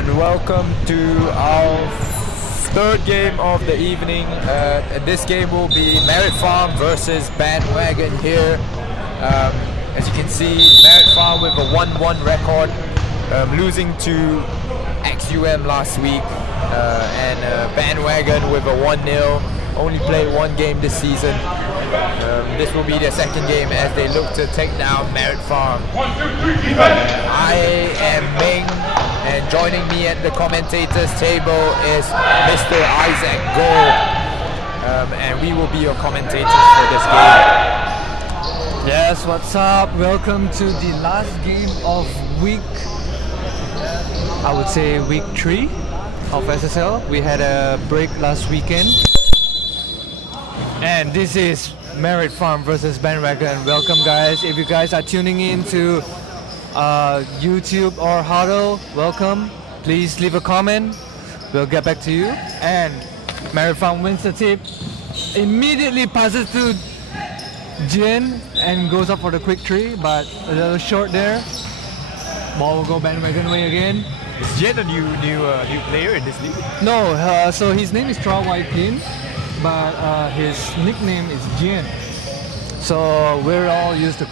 and welcome to our third game of the evening. And this game will be Merit Farm versus Bandwagon here. As you can see, Merit Farm with a 1-1 record, losing to XUM last week, and Bandwagon with a 1-0. Only played one game this season. This will be their second game as they look to take down Merit Farm. I am Ming, and joining me at the commentators table is Mr. Isaac Goh, and we will be your commentators for this game. Yes, what's up? Welcome to the last game of week, I would say week 3 of SSL. We had a break last weekend. And this is Merit Farm versus Bandwagon. Welcome guys. If you guys are tuning in to YouTube or Huddle, welcome. Please leave a comment. We'll get back to you. And Merit Farm wins the tip. Immediately passes to Jin and goes up for the quick 3, but a little short there. Ball will go Bandwagon way again. Is Jin a new player in this league? No, so his name is Tra Wai Pin, but his nickname is Jin. So we're all used to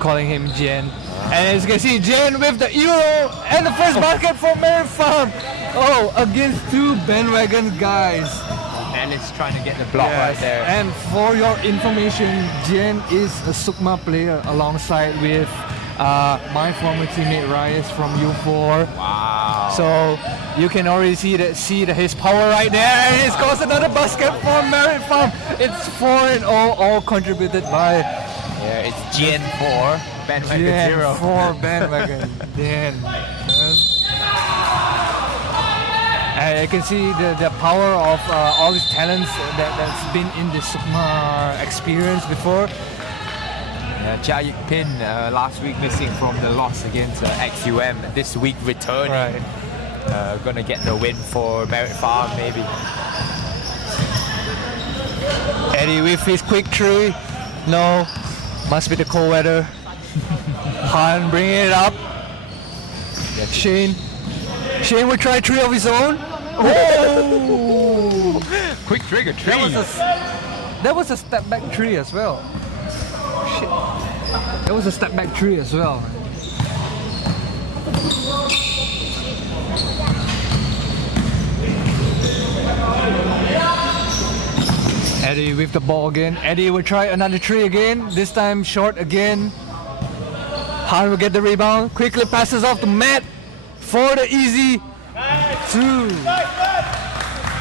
calling him Jin. And as you can see, Jin with the Euro and the first basket for Merit Farm. Oh, against two Bandwagon guys. And it's trying to get the block right there. And for your information, Jin is a Sukma player alongside with my former teammate Reyes from U4. Wow. So you can already see his power right there, and he scores another basket for Merit Farm. It's 4-0, all contributed by. Yeah, it's Jin 4, Bandwagon Jin 0. 4, Bandwagon. Jin. And you can see the power of all these talents that's been in the Sukma experience before. Jia Yik Pin last week missing from the loss against XUM. This week returning. Right. Gonna get the win for Merit Farm maybe. Eddie with his quick 3. No, must be the cold weather. Han bringing it up. Shane will try 3 of his own. Oh! Quick trigger 3. That was a step back 3 as well. Shit. That was a step back 3 as well. Eddie with the ball again. Eddie will try another 3 again. This time short again. Han will get the rebound. Quickly passes off to Matt for the easy 2.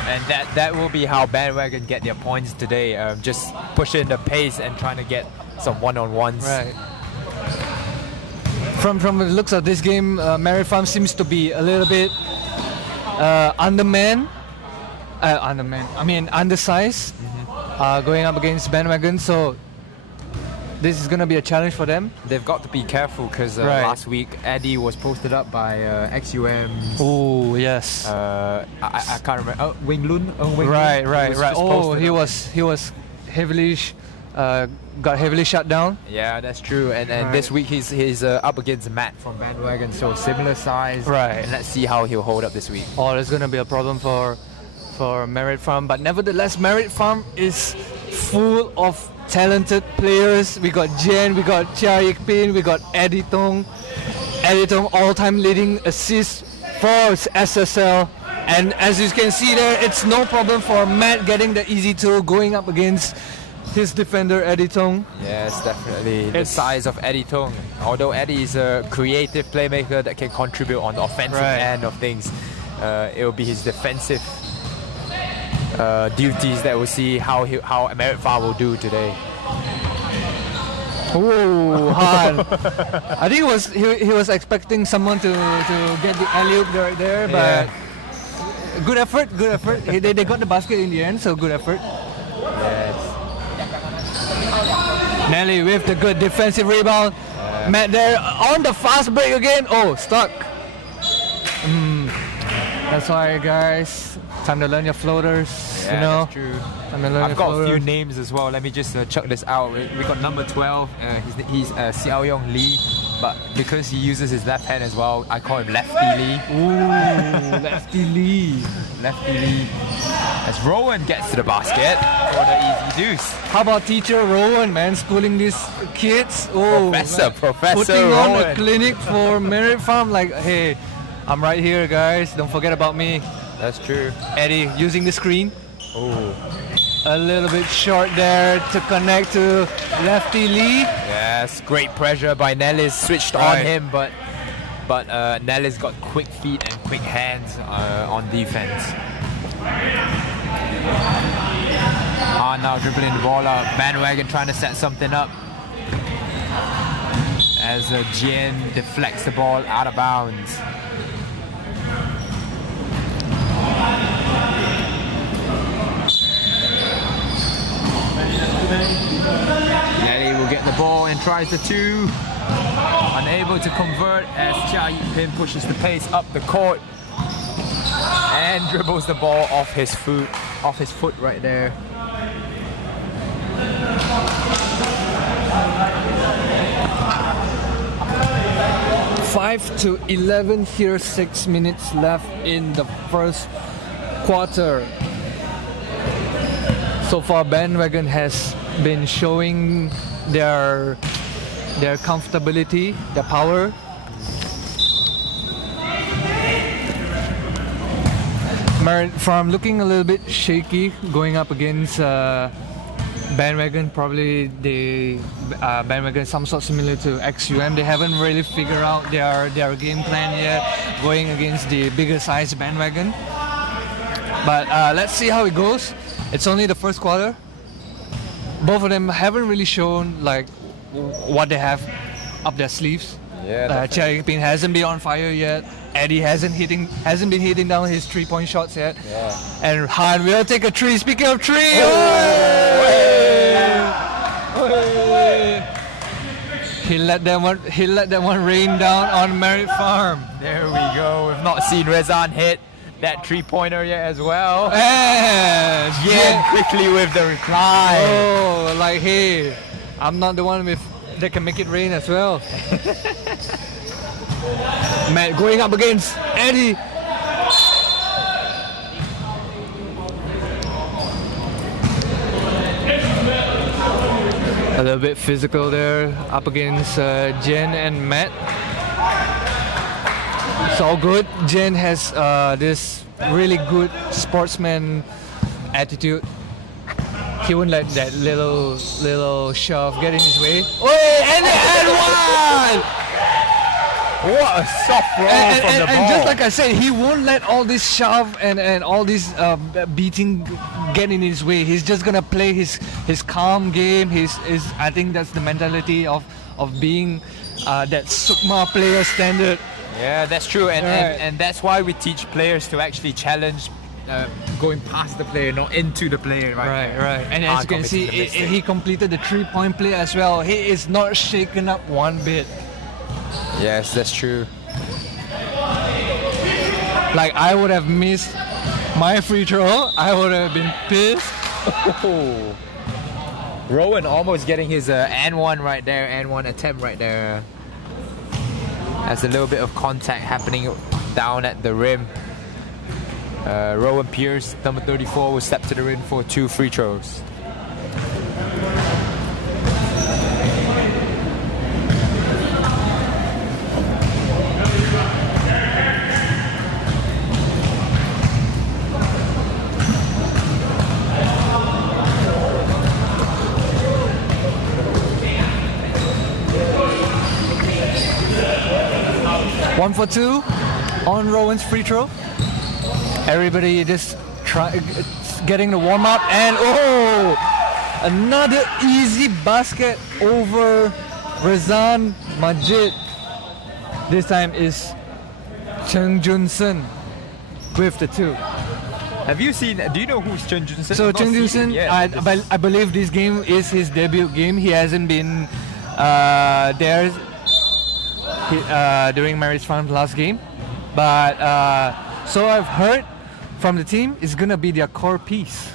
And that will be how Bandwagon get their points today. Just pushing the pace and trying to get some one-on-ones. Right. From the looks of this game, Merit Farm seems to be a little bit undersized. Going up against Bandwagon, so this is gonna be a challenge for them. They've got to be careful because last week Eddie was posted up by XUM. Oh yes. I can't remember. Oh, Wing Lun. Right. Oh, he was heavily got heavily shut down. Yeah, that's true. And this week he's up against Matt from Bandwagon, so similar size. Right. And let's see how he'll hold up this week. Oh, there's gonna be a problem for Merit Farm, but nevertheless, Merit Farm is full of talented players. We got Jen, we got Chia Yik Pin, we got Eddie Tong. Eddie Tong all-time leading assist for SSL. And as you can see there, it's no problem for Matt getting the easy 2 going up against his defender Eddie Tong. Yes, definitely. The size of Eddie Tong. Although Eddie is a creative playmaker that can contribute on the offensive end of things, it will be his defensive duties that we'll see how Merit Farm will do today. Oh, Han! I think he was expecting someone to get the alley-oop right there, but good effort. They got the basket in the end, so good effort. Yes. Nelly with the good defensive rebound. Matt there on the fast break again. Oh, stuck. That's why, guys. Time to learn your floaters. Yeah, you know. That's true. I've got a few names as well. Let me just check this out. We got number 12. He's Xiao Yong Lee. but because he uses his left hand as well, I call him Lefty Lee. Ooh, Lefty Lee. Lefty Lee. As Rowan gets to the basket for the easy deuce. How about teacher Rowan, man, schooling these kids? Oh, Professor putting on a Rowan. clinic for Merit Farm. Like, hey, I'm right here, guys. Don't forget about me. That's true. Eddie using the screen. Oh. A little bit short there to connect to Lefty Lee. Yes, great pressure by Nellis. Switched on him, but Nellis got quick feet and quick hands on defense. Now dribbling the ball up. Bandwagon trying to set something up. As Jien deflects the ball out of bounds. Nelly will get the ball and tries the two. Unable to convert as Chia Yip-Pin pushes the pace up the court and dribbles the ball off his foot right there. Five to 11 here, 6 minutes left in the first quarter. So far, Bandwagon has been showing their comfortability, their power. Merit Farm looking a little bit shaky going up against Bandwagon. Probably Bandwagon some sort similar to XUM. They haven't really figured out their game plan yet, going against the bigger size Bandwagon. But let's see how it goes. It's only the first quarter. Both of them haven't really shown like what they have up their sleeves. Yeah. Chia Yip-Pin hasn't been on fire yet. Eddie hasn't been hitting down his 3-point shots yet. Yeah. And Han will take a three. Speaking of three, he let that one rain down on Merit Farm. There we go. We've not seen Rezan hit that 3-pointer yet as well. And Jien quickly with the reply. Oh, like hey, I'm not the one that can make it rain as well. Matt going up against Eddie. A little bit physical there, up against Jen and Matt. It's all good. Jen has this really good sportsman attitude. He wouldn't let that little shove get in his way. And one! What a soft roll from the ball. And just like I said, he won't let all this shove and all this beating get in his way. He's just gonna play his calm game. I think that's the mentality of being that Sukma player standard. Yeah, that's true, and that's why we teach players to actually challenge going past the player, not into the player. Right. And as you can see, he completed the 3-point play as well. He is not shaken up one bit. Yes, that's true. Like I would have missed my free throw, I would have been pissed. Oh. Rowan almost getting his and one right there, and one attempt right there. That's a little bit of contact happening down at the rim. Rowan Pierce, number 34, will step to the rim for 2 free throws. One for 2 on Rowan's free throw. Everybody just getting the warm up, and another easy basket over Rezan Majid. This time is Cheng Junsen with the 2. Have you seen? Do you know who's Cheng Junsen? So Cheng Junsen, I believe this game is his debut game. He hasn't been there during Merit Farm's last game, but so I've heard from the team it's gonna be their core piece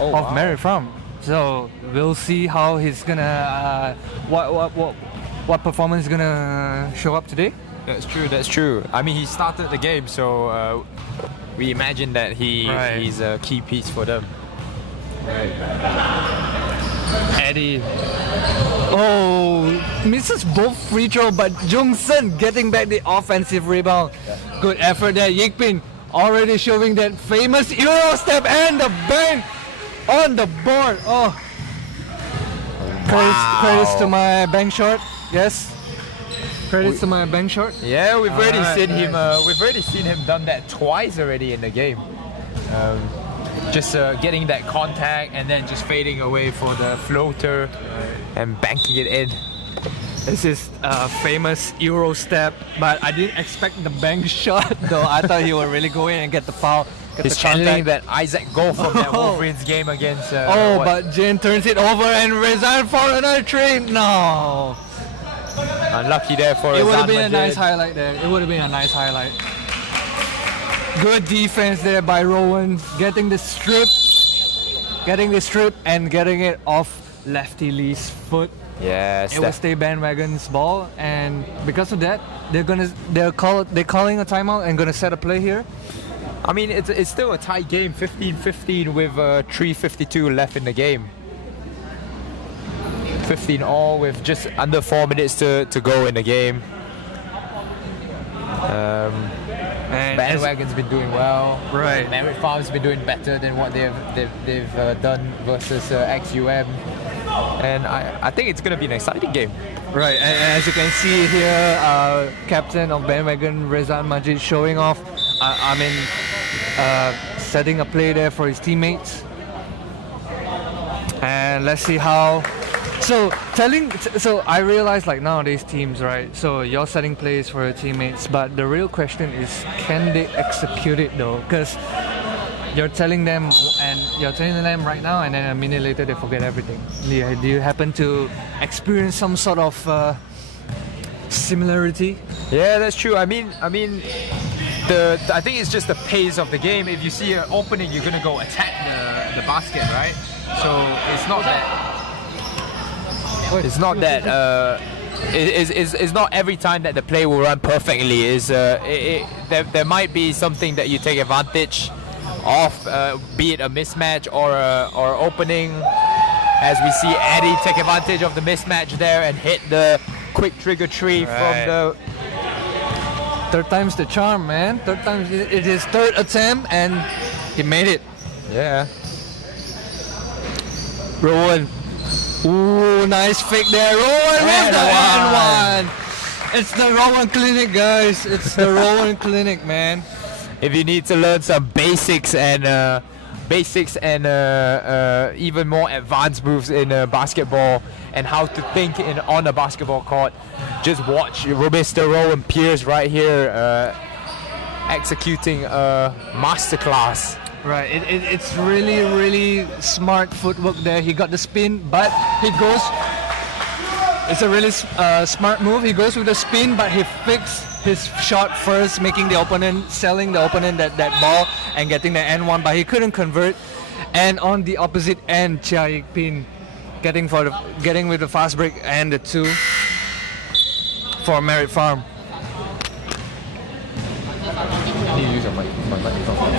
of Merit Farm. So we'll see how he's gonna what performance is gonna show up today. That's true. That's true. I mean, he started the game, so we imagine that he's a key piece for them. Right. Eddie. Oh, misses both free throw, but Jungsun getting back the offensive rebound. Good effort there. Yikpin already showing that famous Euro step and the bang on the board. Oh, credits to my bank shot. Yes. Credits to my bank shot. Yeah, we've already seen him. We've already seen him done that twice already in the game. Just getting that contact and then just fading away for the floater and banking it in. This is a famous Euro step, but I didn't expect the bank shot though. I thought he would really go in and get the foul. He's channeling that Isaac goal from that Wolverines game against. But Jin turns it over and Rezan for another three. No. Unlucky there for It would have Rezan been a Majid. nice highlight there. It would have been a nice highlight. Good defense there by Rowan, getting the strip and getting it off Lefty Lee's foot. Yes, It will stay Bandwagon's ball, and because of that, they're calling a timeout and gonna set a play here. I mean, it's still a tight game, 15-15 with 3:52 left in the game. 15 all with just under 4 minutes to go in the game. And Bandwagon's been doing well. Right. Merit Farm's been doing better than what they've done versus XUM. And I think it's going to be an exciting game. Right, and as you can see here, captain of Bandwagon, Rezan Majid, showing off, setting a play there for his teammates. And let's see how. So I realize like nowadays teams, right? So you're setting plays for your teammates, but the real question is, can they execute it though? Because you're telling them right now, and then a minute later they forget everything. Do you happen to experience some sort of similarity? Yeah, that's true. I mean, I think it's just the pace of the game. If you see an opening, you're gonna go attack the basket, right? So it's not that. It's not that. It's not every time that the play will run perfectly. There might be something that you take advantage of, be it a mismatch or opening. As we see Eddie take advantage of the mismatch there and hit the quick trigger tree from the. Third time's the charm, man. Third time, it is third attempt and he made it. Yeah. Rowan. Ooh, nice fake there. Rowan with the and one. It's the Rowan Clinic, guys. It's the Rowan Clinic, man. If you need to learn some basics and even more advanced moves in basketball and how to think on a basketball court, just watch Mr. Rowan Pierce right here executing a masterclass. Right, it's really, really smart footwork there. He got the spin, but he goes. It's a really smart move. He goes with the spin, but he fixed his shot first, making the opponent, selling the opponent that ball and getting the N1, but he couldn't convert. And on the opposite end, Chia Yik-pin getting with the fast break and the two for Merit Farm. Need to use my microphone.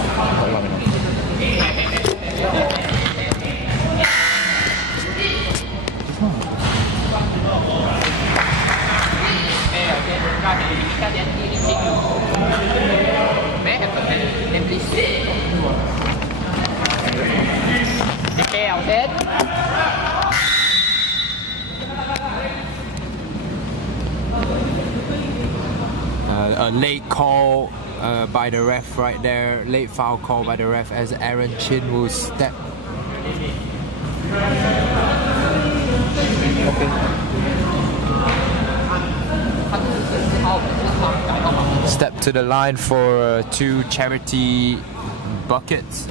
A late call by the ref right there, late foul call by the ref as Aaron Chin will step. Step to the line for two charity buckets.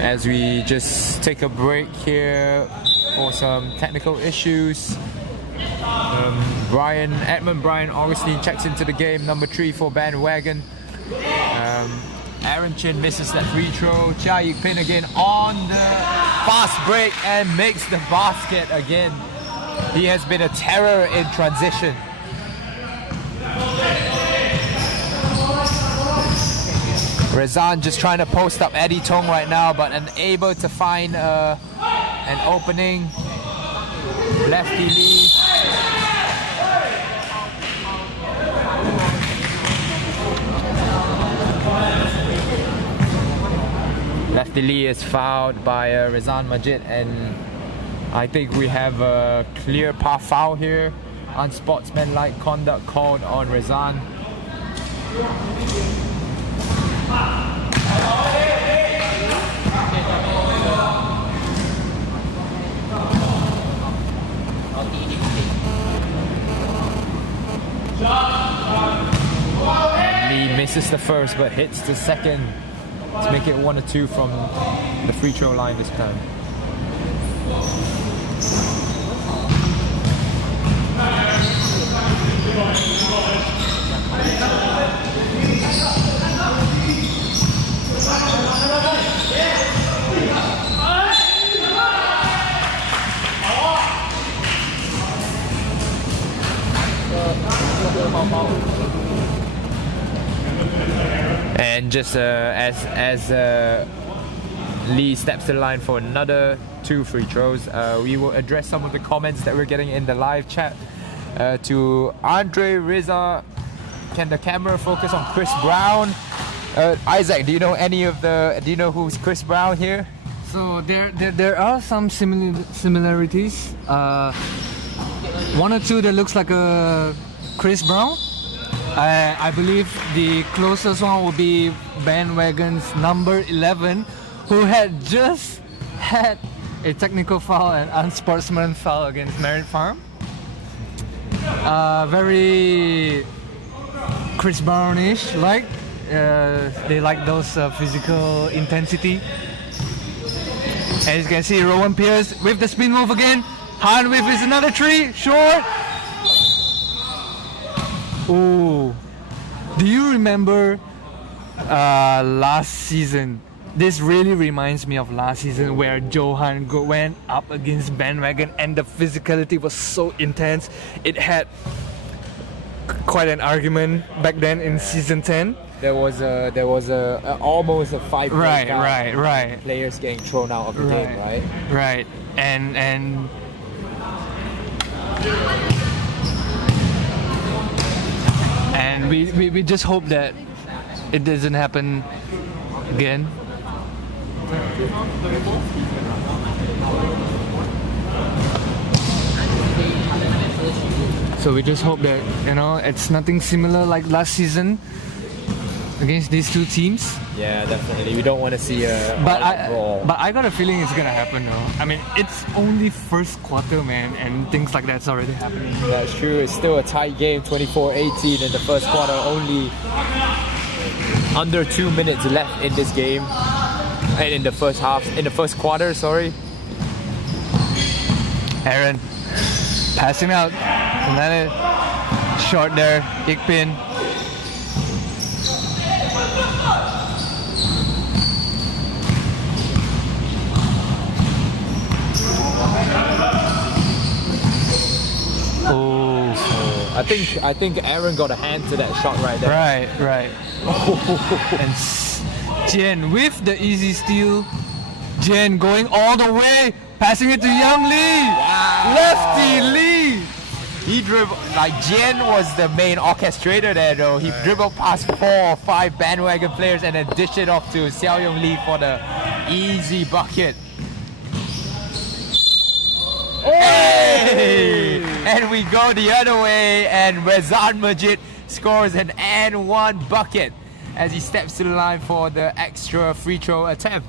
As we just take a break here for some technical issues, Edmund Brian Augustine checks into the game, number 3 for Bandwagon. Aaron Chin misses that free throw. Chia Yik Pin again on the fast break and makes the basket again. He has been a terror in transition. Rezan just trying to post up Eddie Tong right now, but unable to find an opening. Lefty Lee. Lefty Lee is fouled by Rezan Majid, and I think we have a clear path foul here. Unsportsmanlike conduct called on Rezan. Lee misses the first but hits the second to make it 1-2 from the free throw line this time. And just as Lee steps to the line for another 2 free throws, we will address some of the comments that we're getting in the live chat. To Andre Riza, can the camera focus on Chris Brown? Isaac, do you know who's Chris Brown here? So there are some similarities. 1 or 2 that looks like a Chris Brown. I believe the closest one will be Bandwagon's number 11, who had just had a technical foul and unsportsmanlike foul against Merit Farm. Very Chris Brownish, like they like those physical intensity. As you can see, Rowan Pierce with the spin move again. Hand with is another 3, short. Oh, do you remember last season? This really reminds me of last season where Johan went up against Bandwagon and the physicality was so intense. It had quite an argument back then in season 10. There was almost a 5 right. Players getting thrown out of the game, right? Right. And we just hope that it doesn't happen again. So we just hope that, it's nothing similar like last season against these 2 teams. Yeah, definitely. We don't want to see a brawl. But I got a feeling it's gonna happen though. I mean, it's only first quarter, man, and things like that's already happening. That's true. It's still a tight game, 24-18 in the first quarter. Only under 2 minutes left in this game. And in the first quarter, sorry. Aaron passing out. Another short there. Ikpin. Oh, I think Aaron got a hand to that shot right there. Right. And Jian with the easy steal. Jian going all the way, passing it to Young Lee. Wow. Lefty Lee. He dribbled, like Jian was the main orchestrator there though. He dribbled past 4 or 5 Bandwagon players and then dished it off to Xiao Yong Lee for the easy bucket. Hey! And we go the other way, and Rezan Majid scores an and 1 bucket as he steps to the line for the extra free throw attempt.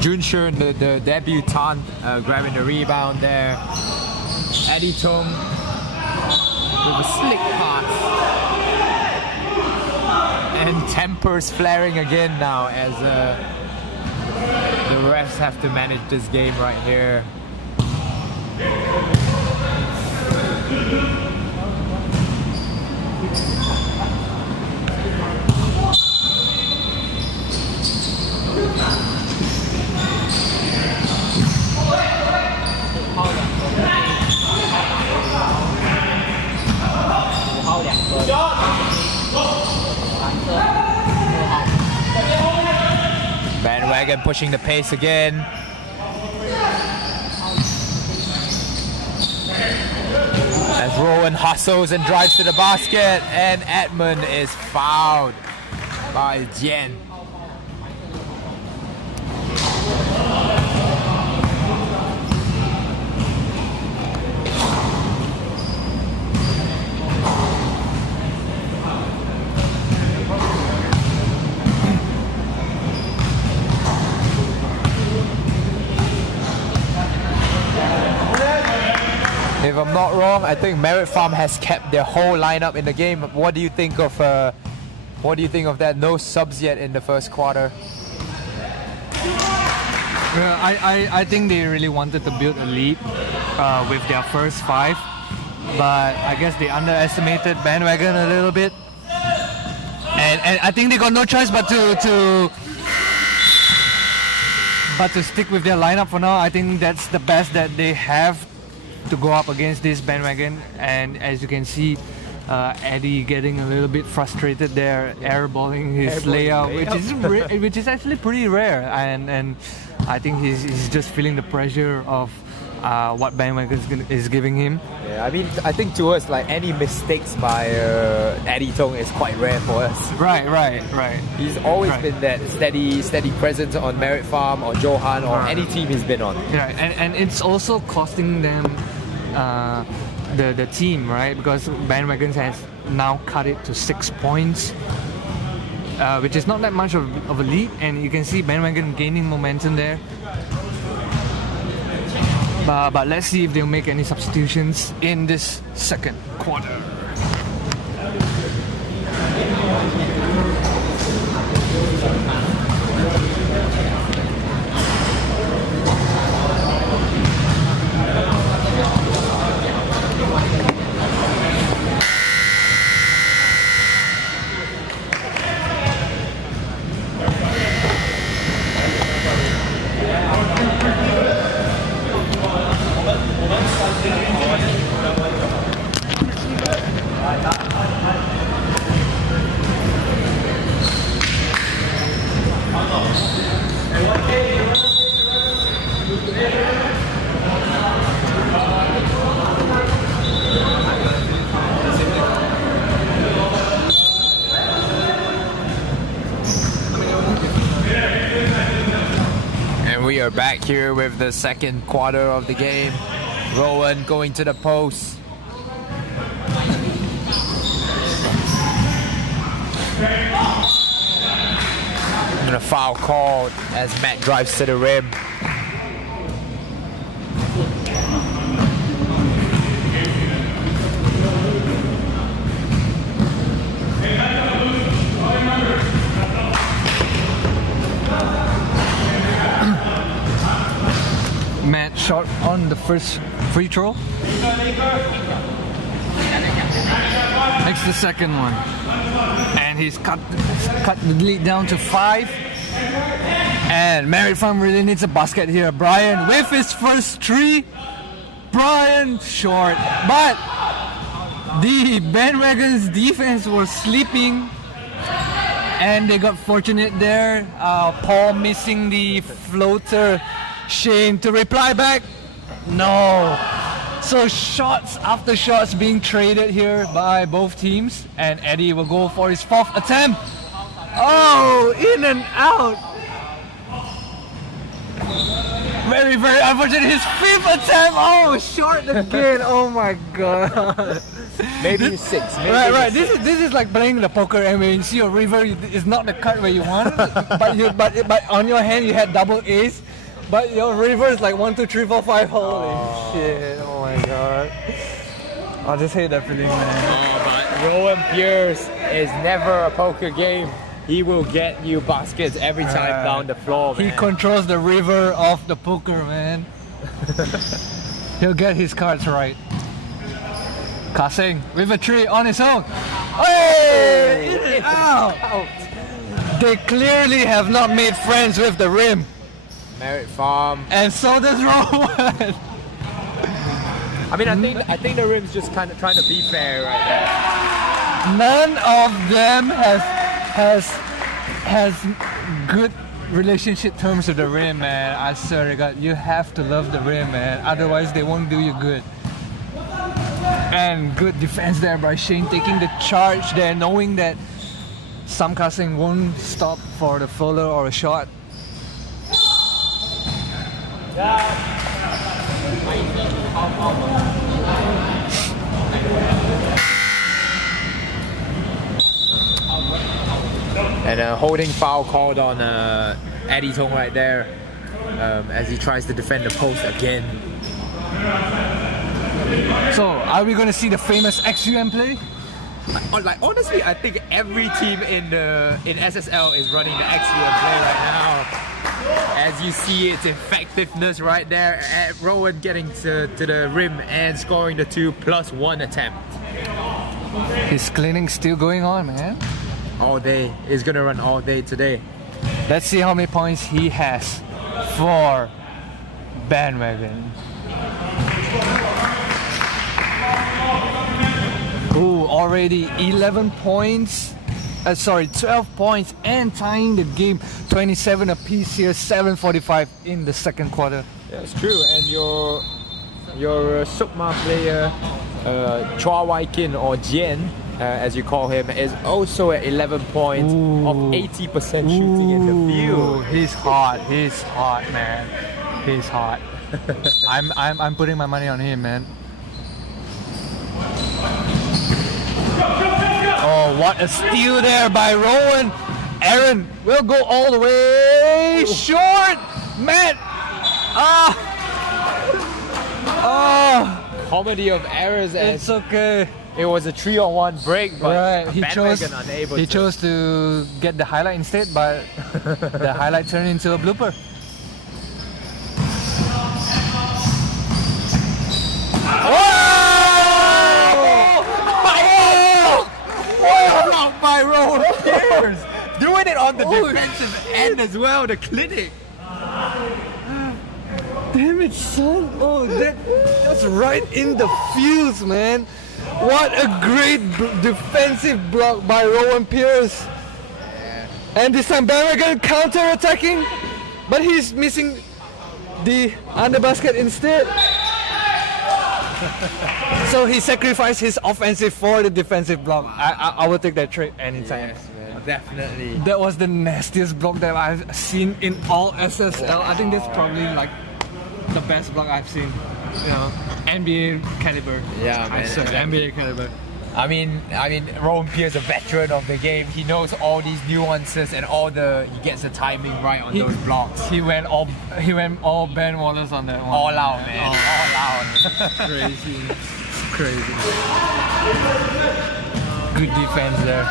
Junshun, the debutant, grabbing the rebound there. Eddie Tong with a slick pass. And tempers flaring again now as the refs have to manage this game right here. Bandwagon pushing the pace again. As Rowan hustles and drives to the basket, and Edmund is fouled by Jian. If I'm not wrong, I think Merit Farm has kept their whole lineup in the game. What do you think of that? No subs yet in the first quarter. I think they really wanted to build a lead with their first 5, but I guess they underestimated Bandwagon a little bit, and I think they got no choice but to stick with their lineup for now. I think that's the best that they have to go up against this Bandwagon. And as you can see, Eddie getting a little bit frustrated there, airballing his layup, which is actually pretty rare, and I think he's just feeling the pressure of what Bandwagon is giving him. Yeah, I mean, I think to us, like, any mistakes by Eddie Tong is quite rare for us. Right. He's always been that steady presence on Merit Farm or Johan or any team he's been on. Yeah, and it's also costing them the team, right? Because Bandwagon has now cut it to 6 points, which is not that much of a lead, and you can see Bandwagon gaining momentum there. But let's see if they'll make any substitutions in this second quarter. We are back here with the second quarter of the game. Rowan going to the post. And a foul called as Matt drives to the rim. Matt shot on the first free throw. Makes the second one. And he's cut the lead down to 5. And Merit Farm really needs a basket here. Brian with his first 3. Brian short. But the Bandwagon's defense was sleeping, and they got fortunate there. Paul missing the floater. Shane to reply back. No. So shots after shots being traded here by both teams, and Eddie will go for his 4th attempt. Oh, in and out. Very, very unfortunate. His 5th attempt. Oh, short again. Oh my god. Maybe 6. Maybe Right. 6. This is like playing the poker, and when you see a river, it's not the cut where you want, but on your hand you had double ace. But your river is like 1, 2, 3, 4, 5. Holy shit! Oh my god! I just hate that feeling, man. But Rowan Pierce is never a poker game. He will get you baskets every time down the floor, man. He controls the river of the poker, man. He'll get his cards right. Kasing with a 3 on his own. Hey! In and out. They clearly have not made friends with the rim. Merit Farm. And so does Rowan. I mean, I think the rim's just kind of trying to be fair right there. None of them has good relationship terms with the rim, man. I swear to God, you have to love the rim, man. Otherwise, they won't do you good. And good defense there by Shane, taking the charge there, knowing that Sam Kasing won't stop for the follow or a shot. And a holding foul called on Eddie Tong right there as he tries to defend the post again. So, are we going to see the famous XUM play? Like honestly, I think every team in SSL is running the XUM play right now. As you see its effectiveness right there, Rowan getting to the rim and scoring the 2+1 attempt. His cleaning still going on, man. All day. He's gonna run all day today. Let's see how many points he has for Bandwagon. Ooh, already 11 points. 12 points and tying the game 27 apiece here, 7:45 in the second quarter. Yeah, it's true. And your Sukma player, Chua Wai Kin or Jian, as you call him, is also at 11 points of 80% shooting in the field. He's hot, man. He's hot. I'm putting my money on him, man. Oh, what a steal there by Rowan. Aaron will go all the way short. Man. Comedy of errors. It's okay. It was a 3-on-1 break, but right. He unable chose to get the highlight instead, but the highlight turned into a blooper. By Rowan Pierce, doing it on the defensive end as well, the clinic. Damn it, son. Oh, that's right in the fuse, man. What a great defensive block by Rowan Pierce. Yeah. And this time Bandwagon counter-attacking, but he's missing the underbasket instead. So he sacrificed his offensive for the defensive block. I will take that trade anytime. Yes, man, definitely. That was the nastiest block that I've seen in all SSL. Wow. I think that's probably like the best block I've seen. You know, NBA caliber. Yeah, man. I said NBA caliber. I mean, Rowan Pierce, a veteran of the game. He knows all these nuances and he gets the timing right on those blocks. He went all Ben Wallace on that one. All out, man. All out. Crazy. Crazy. Good defense there.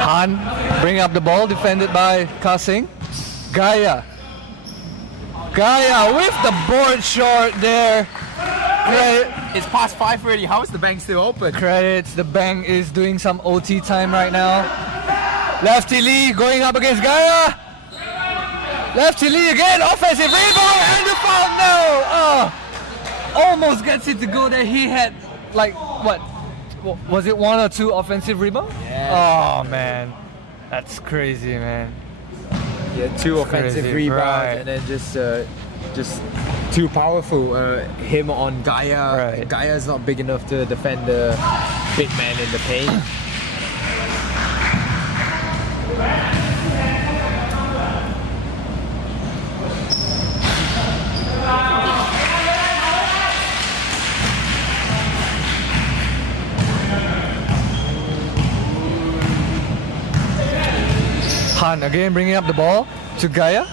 Han bring up the ball, defended by Kasing. Gaia with the board short there. It's past 5 already. How is the bank still open? Credits. The bank is doing some OT time right now. Lefty Lee going up against Gaia. Lefty Lee again. Offensive rebound and the foul. No. Almost gets it to go there. He had like what? Was it 1 or 2 offensive rebounds? Yeah. Oh man, that's crazy, man. Yeah, 2 offensive crazy, rebounds, right. and then just too powerful. Him on Gaia. Right. Gaia's not big enough to defend the big man in the paint. Han again bringing up the ball to Gaia.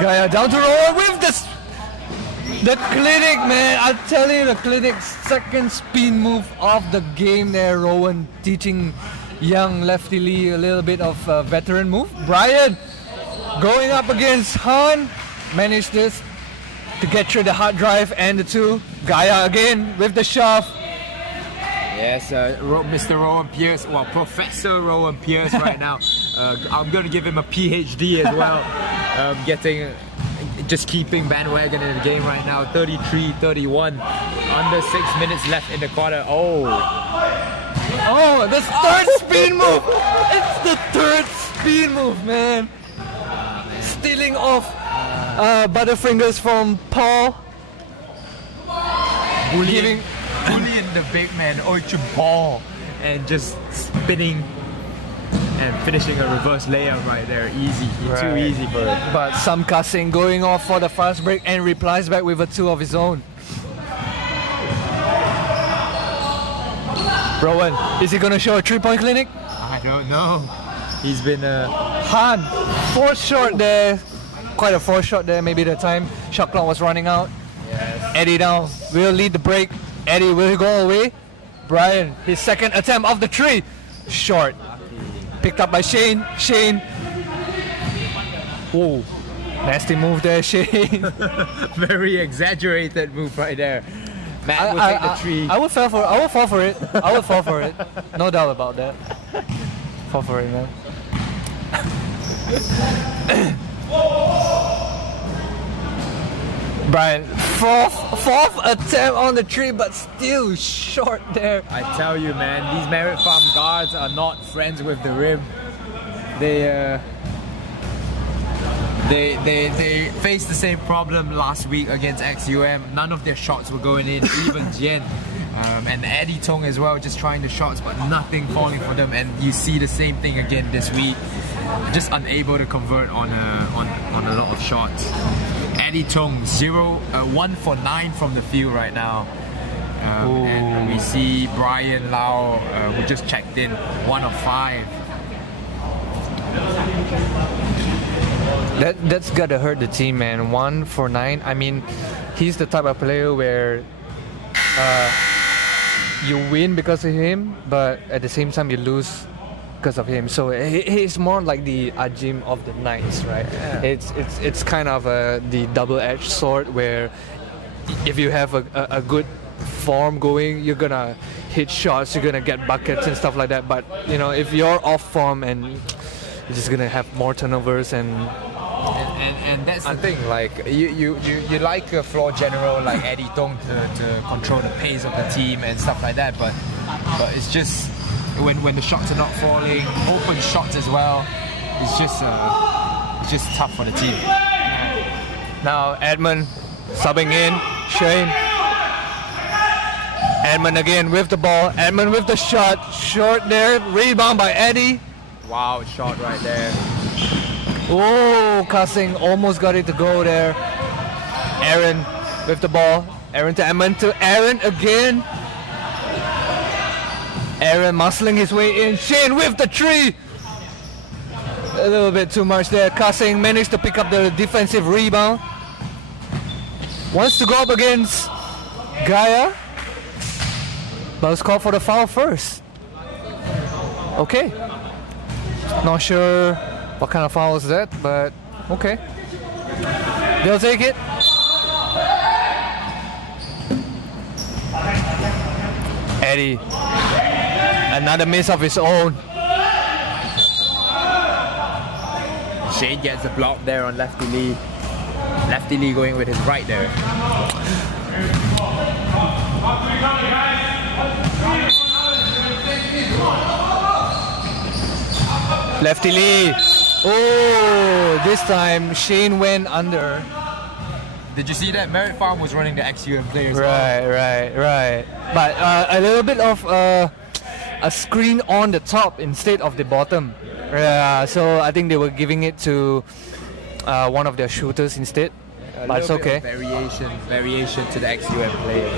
Gaia down to Rowan with this The clinic, man. I'll tell you, the clinic's second spin move of the game there. Rowan teaching young Lefty Lee a little bit of veteran move. Brian going up against Han. Managed this to get through the hard drive and the two. Gaia again with the shove. Yes, Mr. Rowan Pierce, well, Professor Rowan Pierce right now. I'm going to give him a PhD as well. Just keeping Bandwagon in the game right now. 33-31. Under 6 minutes left in the quarter. Oh, the third spin move. It's the third spin move, man. Stealing off Butterfingers from Paul. Bullying the big man, Oichu ball, and just spinning and finishing a reverse layup right there. Easy, too easy for it. But some cussing going off for the fast break and replies back with a two of his own. Rowan, is he gonna show a 3-point clinic? I don't know. He's been Han, force shot there. Quite a force shot there. Maybe the time shot clock was running out. Yes. Eddie now will lead the break. Eddie will go away. Brian, his second attempt of the three. Short. Picked up by Shane. Shane. Whoa. Nasty move there, Shane. very exaggerated move right there. Matt will take the three. I would fall for it. I would fall for it. No doubt about that. Fall for it, man. Brian, fourth attempt on the three, but still short there. I tell you, man, these Merit Farm guards are not friends with the rim. They faced the same problem last week against XUM. None of their shots were going in, even Jian. And Eddie Tong as well, just trying the shots, but nothing falling for them. And you see the same thing again this week. Just unable to convert on a lot of shots. Eddie Tong 1 for 9 from the field right now. And we see Brian Lau, who just checked in, 1 of 5. That's gotta hurt the team, man. 1 for 9. I mean, he's the type of player where you win because of him, but at the same time you lose because of him. So he's more like the Ajim of the Knights, right? Yeah. It's kind of the double-edged sword where if you have a good form going, you're gonna hit shots, you're gonna get buckets and stuff like that. But you know, if you're off form and you're just gonna have more turnovers and that's the thing. Like you like a floor general like Eddie Tong to control the pace of the team and stuff like that. But it's just when the shots are not falling, open shots as well. It's just tough for the team. Now Edmund subbing in, Shane. Edmund again with the ball. Edmund with the shot, short there. Rebound by Eddie. Wow, shot right there. Oh, cussing, almost got it to go there. Aaron with the ball. Aaron to Edmund to Aaron again. Aaron muscling his way in. Shane with the three. A little bit too much there. Cussing managed to pick up the defensive rebound. Wants to go up against Gaia. But was called for the foul first. Okay. Not sure what kind of foul is that, but okay. They'll take it. Eddie. Another miss of his own. Shane gets a block there on Lefty Lee. Lefty Lee going with his right there. Lefty Lee. Oh, this time Shane went under. Did you see that? Merit Farm was running the XUM players. Right. But a little bit of a screen on the top instead of the bottom. So I think they were giving it to one of their shooters instead. But it's okay. Variation to the XUM players.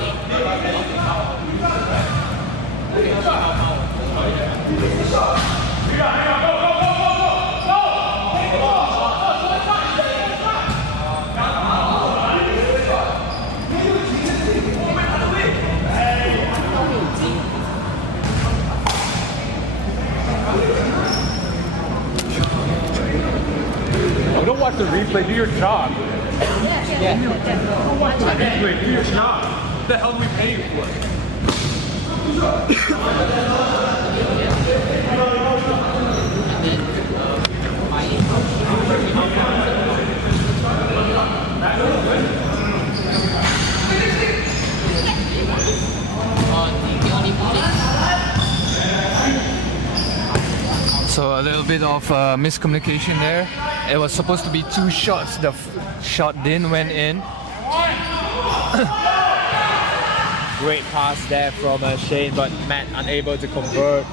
watch the replay. Do your job. Don't watch the replay. Do your job. What the hell do we pay you for? So a little bit of miscommunication there. It was supposed to be 2 shots. The shot didn't went in. Great pass there from Shane, but Matt unable to convert.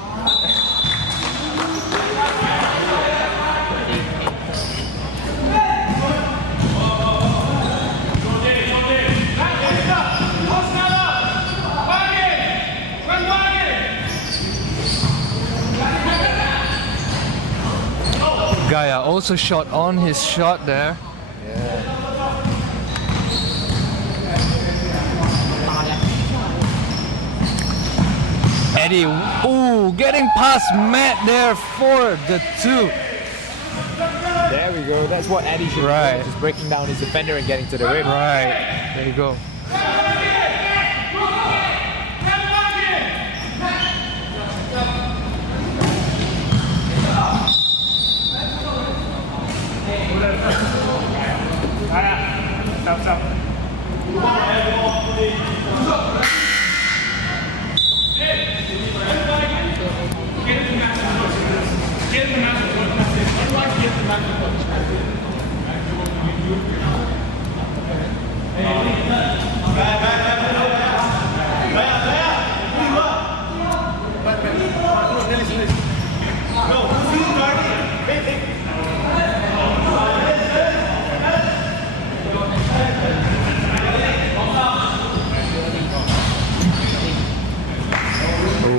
Gaia also shot on his shot there. Eddie, ooh, getting past Matt there for the 2. There we go. That's what Eddie should do. Just breaking down his defender and getting to the rim. Right. There you go.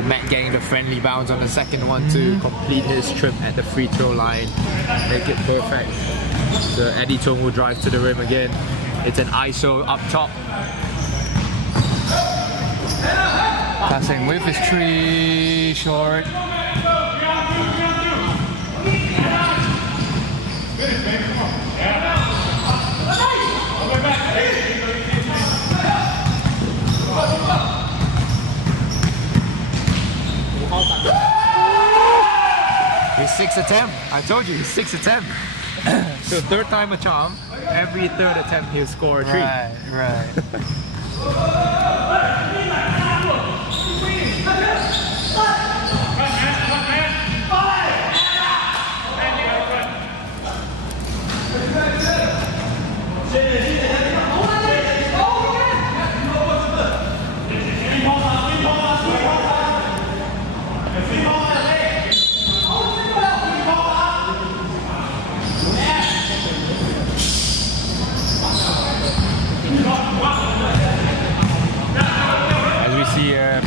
Matt getting the friendly bounce on the second one to complete his trip at the free throw line. Make it perfect. So Eddie Tong will drive to the rim again. It's an ISO up top. Passing with his 3 short. His 6th attempt. I told you, his 6th attempt. So 3rd time a charm. Every 3rd attempt he'll score a 3. Right.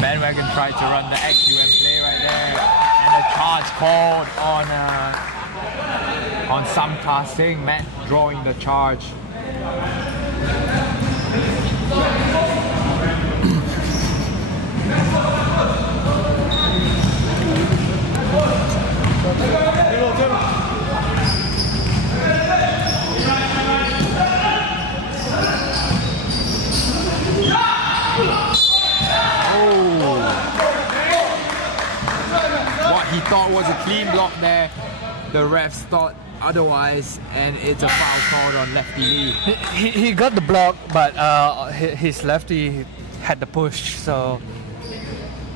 Bandwagon tried to run the XUM play right there, and a charge called on some casting. Matt drawing the charge. He thought was a clean block there. The refs thought otherwise, and it's a foul called on lefty Lee. He got the block, but his lefty had the push, so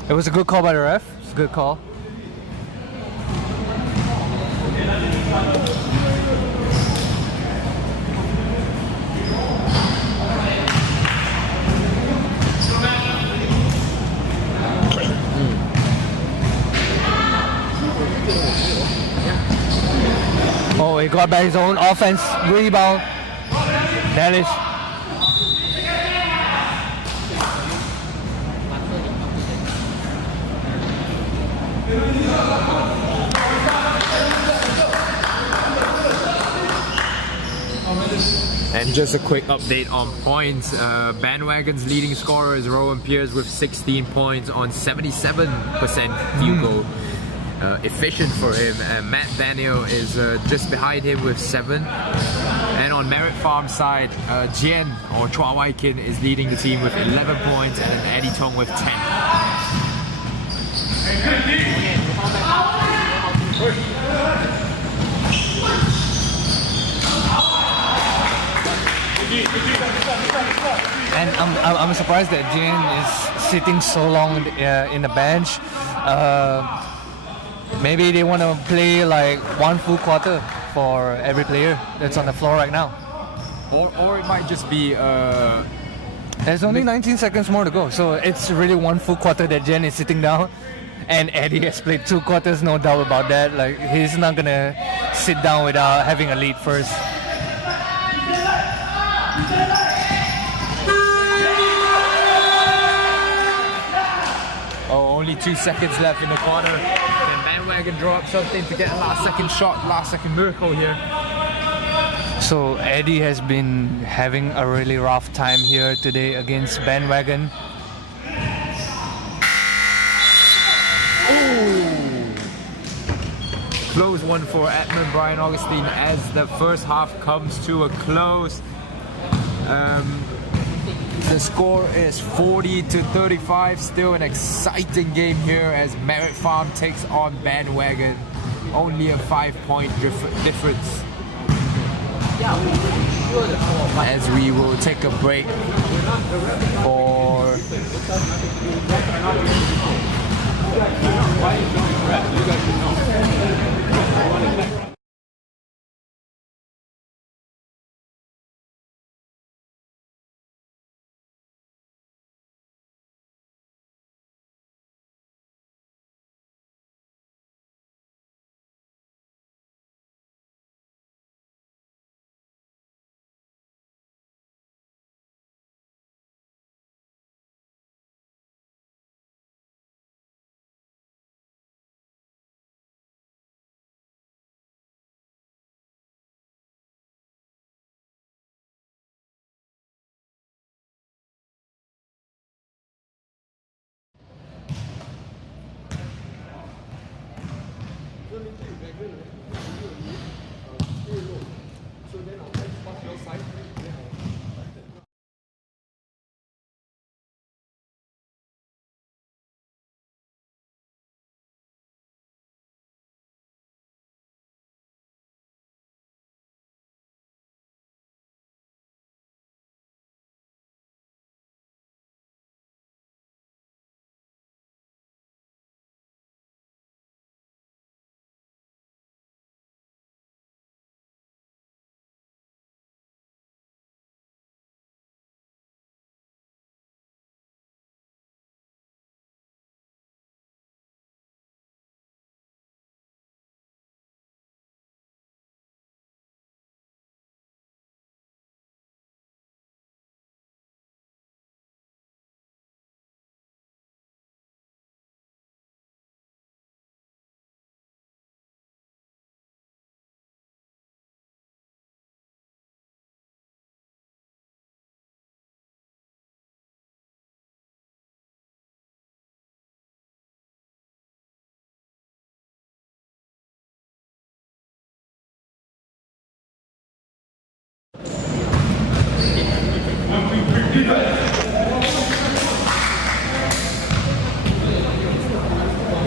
it was a good call by the ref. It's a good call. Oh, he got back his own offense rebound. That is. And just a quick update on points. Bandwagon's leading scorer is Rowan Pierce with 16 points on 77% field goal. efficient for him. Matt Daniel is just behind him with 7. And on Merit Farm side, Jian or Chua Wai Kin is leading the team with 11 points, and then Eddie Tong with 10. And I'm surprised that Jian is sitting so long in the bench. Maybe they want to play like 1 full quarter for every player that's on the floor right now. Or it might just be... There's only 19 seconds more to go, so it's really 1 full quarter that Jian is sitting down. And Eddie has played 2 quarters, no doubt about that. Like, he's not gonna sit down without having a lead first. Oh, only 2 seconds left in the quarter. Can Bandwagon draw up something to get a last second shot, last second miracle here? So Eddie has been having a really rough time here today against Bandwagon. Close one for Edmund Brian Augustine as the first half comes to a close. The score is 40-35. Still an exciting game here as Merit Farm takes on Bandwagon. Only a 5-point difference. As we will take a break for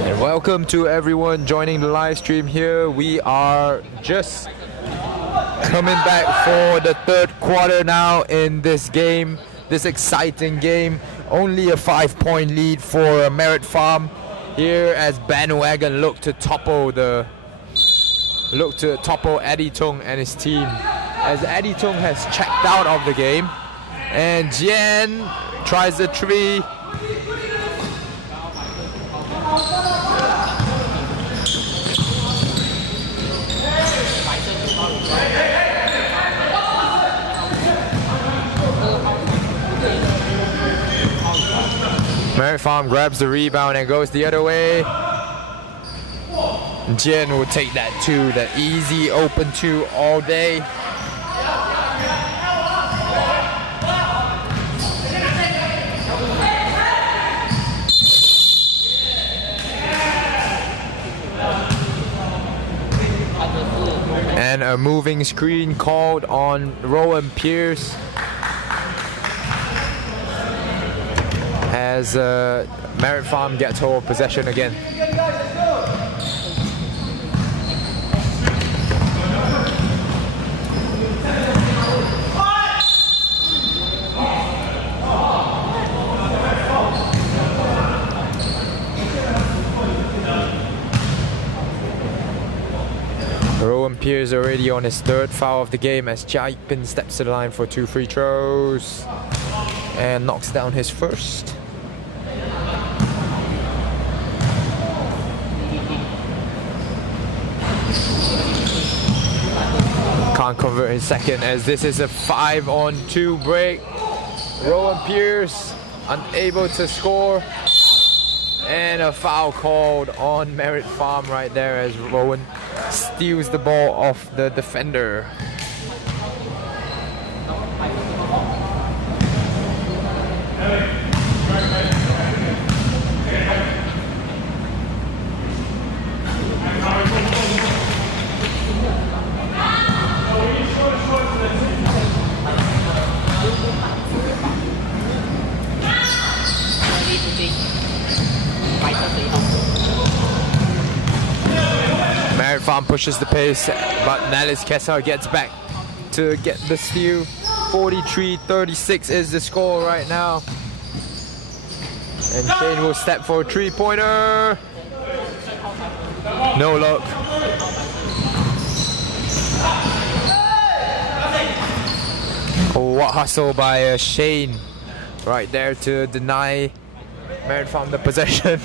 and welcome to everyone joining the live stream here. We are just coming back for the 3rd quarter now in this game, this exciting game. Only a 5-point lead for Merit Farm here as Bandwagon look to topple Eddie Tong and his team, as Eddie Tong has checked out of the game, and Jian tries the 3. Merit Farm grabs the rebound and goes the other way. Jian will take that 2, the easy open 2 all day. And a moving screen called on Rowan Pierce as Merit Farm gets hold of possession again. Rowan Pierce already on his third foul of the game as Jia Yikpin steps to the line for 2 free throws and knocks down his first. Can't convert his second as this is a 5-on-2 break. Rowan Pierce unable to score. And a foul called on Merit Farm right there as Rowan steals the ball off the defender. Merit Farm pushes the pace, but Nellis Kessler gets back to get the steal. 43-36 is the score right now. And Shane will step for a 3-pointer. No look. Oh, what hustle by Shane right there to deny Merit Farm the possession.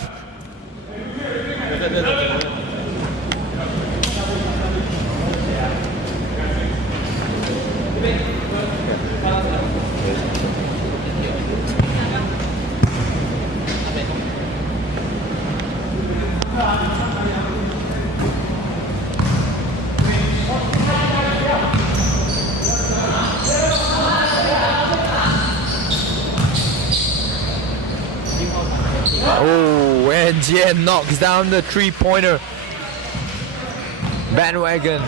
Oh, and Jian knocks down the 3-pointer. Bandwagon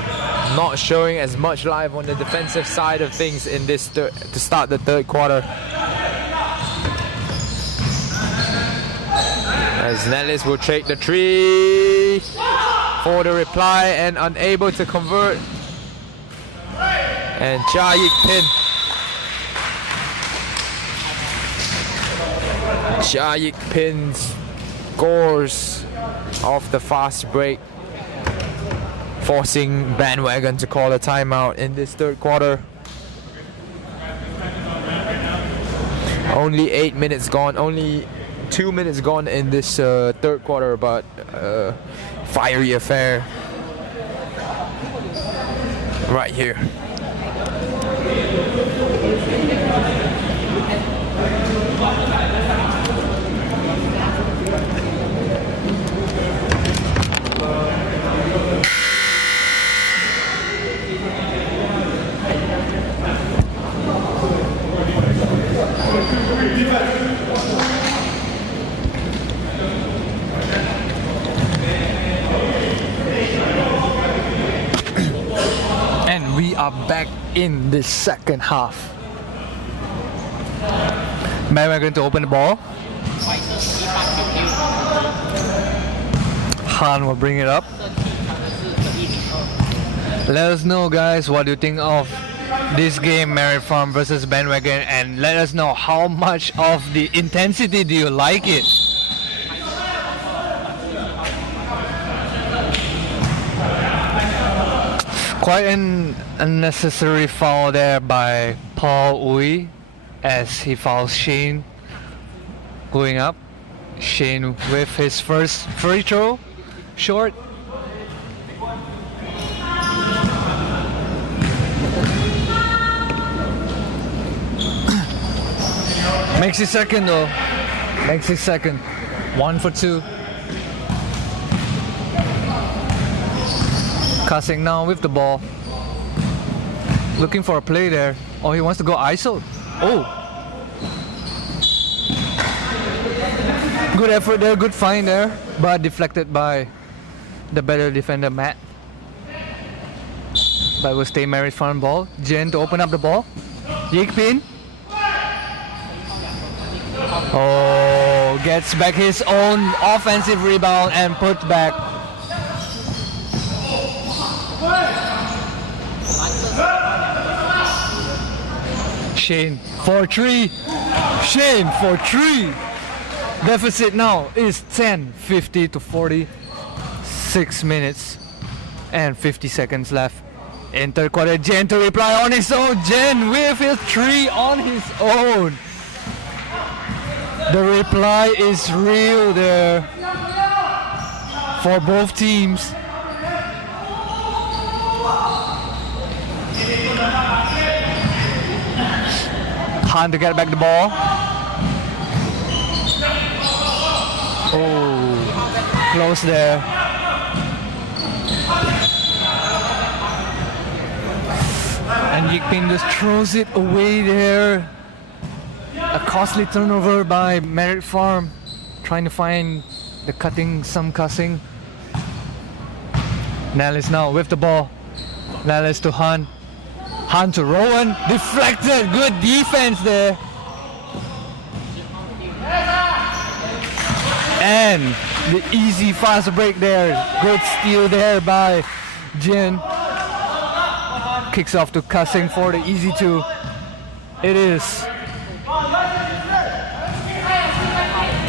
not showing as much life on the defensive side of things in this to start the third quarter. As Nellis will take the 3 for the reply and unable to convert. And Jia Yikpin. Jia Yikpin scores off the fast break, forcing Bandwagon to call a timeout in this third quarter. Only 8 minutes gone, only 2 minutes gone in this third quarter, but fiery affair right here. And we are back in the second half. Bandwagon to open the ball. Han will bring it up. Let us know, guys, what you think of this game, Merit Farm versus Bandwagon, and let us know how much of the intensity do you like it. Quite an unnecessary foul there by Paul Uy as he fouls Shane going up. Shane with his first free throw, short. Makes it second though. Makes it second. 1 for 2. Cussing now with the ball. Looking for a play there. Oh, he wants to go ISO. Oh. Good effort there, good find there, but deflected by the better defender, Matt. But will stay Merit Farm ball. Jen to open up the ball. Yikpin. Oh, gets back his own offensive rebound and puts back. Shane for 3. Shane for 3. Deficit now is 10, 50 to 40. 6 minutes and 50 seconds left. In third quarter, Jen to reply on his own. Jen with his 3 on his own. The reply is real there for both teams. Han to get back the ball. Oh, close there. And Yikpin just throws it away there. A costly turnover by Merit Farm, trying to find the cutting, some cussing. Nellis now with the ball. Nellis to Han. Han to Rowan. Deflected. Good defense there. And the easy fast break there. Good steal there by Jin. Kicks off to Cussing for the easy 2. It is.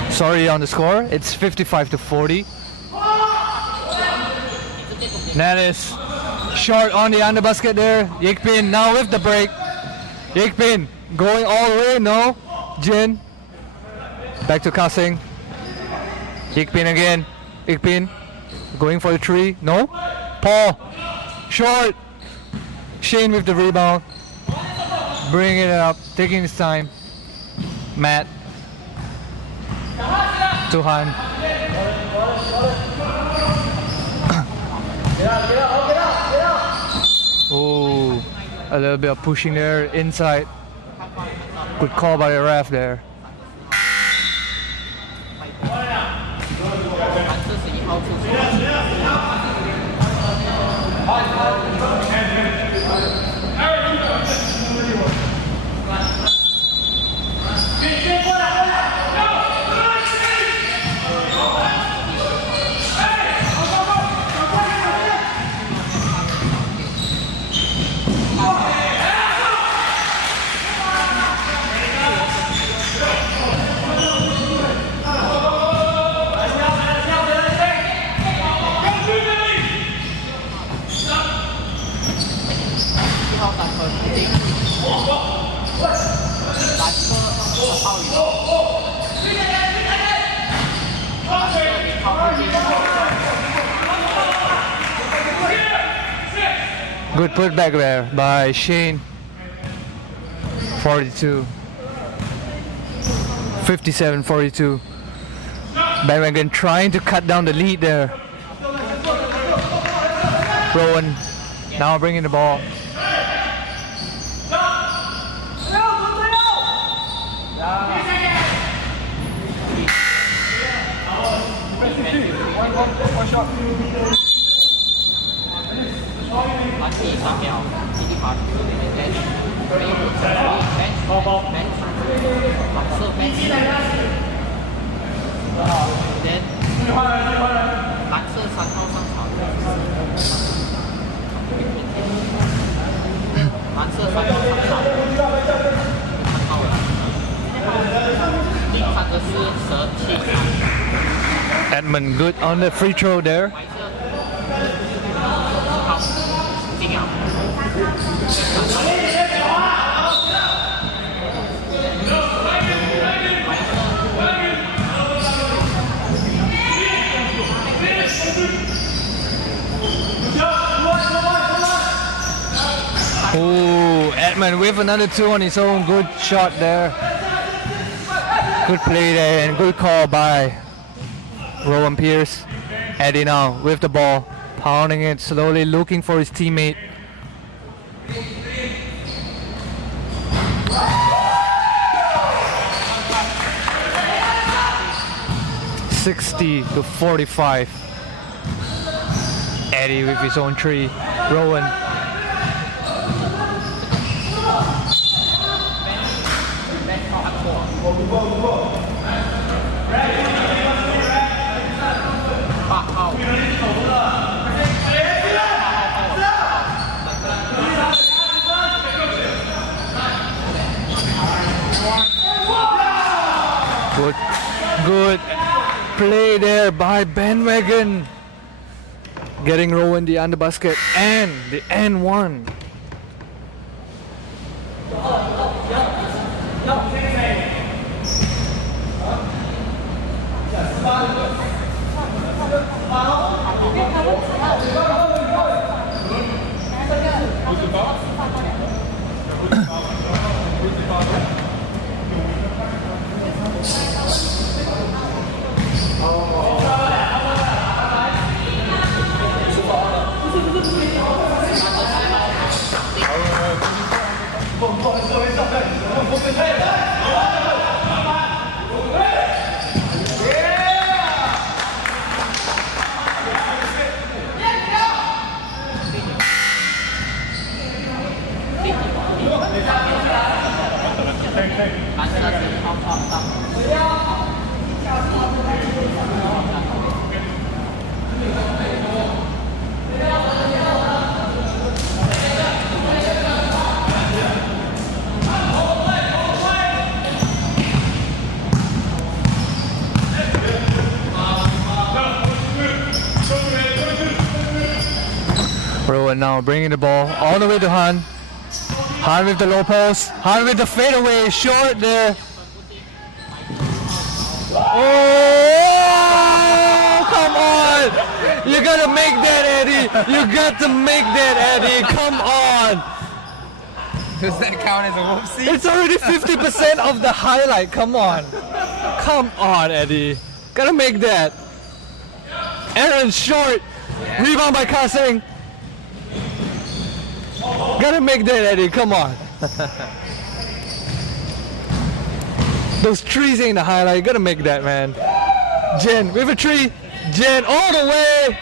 Sorry on the score. It's 55 to 40. Nellis short on the under basket there. Yikpin now with the break. Yikpin going all the way. No. Jin. Back to Cussing. Yikpin again. Yikpin going for the 3. No. Paul. Short. Shane with the rebound. Bringing it up. Taking his time. Matt. To Han. Oh, a little bit of pushing there inside. Good call by the ref there. Good putback there by Shane. 42. 57-42. Bandwagon trying to cut down the lead there. Rowan now bringing the ball. Edmund good on the free throw there. Oh, Edmund with another 2 on his own. Good shot there. Good play there and good call by Rowan Pierce. Eddie now with the ball, pounding it slowly, looking for his teammate. $60-45. Eddie with his own 3. Rowan Good play there by Bandwagon. Getting Rowan the under basket and the N1. Rowan now bringing the ball all the way to Han. Han with the low post. Han with the fadeaway short there. Oh, come on! You gotta make that, Eddie. You got to make that, Eddie. Come on. Does that count as a whoopsie? It's already 50% of the highlight. Come on. Come on, Eddie. Gotta make that. Aaron short. Yeah. Rebound by Kasing. Gotta make that, Eddie. Come on. Those trees ain't the highlight. You gotta make that, man. Jen with a tree. Jen all the way.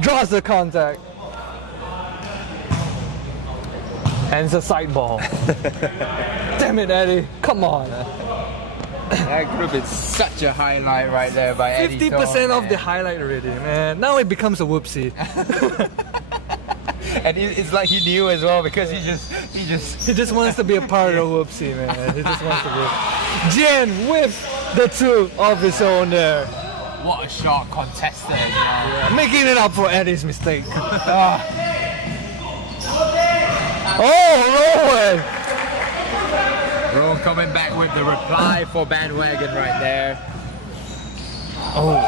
Draws the contact. And it's a side ball. Damn it, Eddie. Come on. That could have been such a highlight right there by Eddie. 50% of the highlight already, man. Now it becomes a whoopsie. And it's like he knew as well because he just wants to be a part of the whoopsie, man. He just wants to be. Jen with the two of his own there. What a shot contested as well. Yeah, making it up for Eddie's mistake. Oh, Rowan! Rowan coming back with the reply for Bandwagon right there. Oh,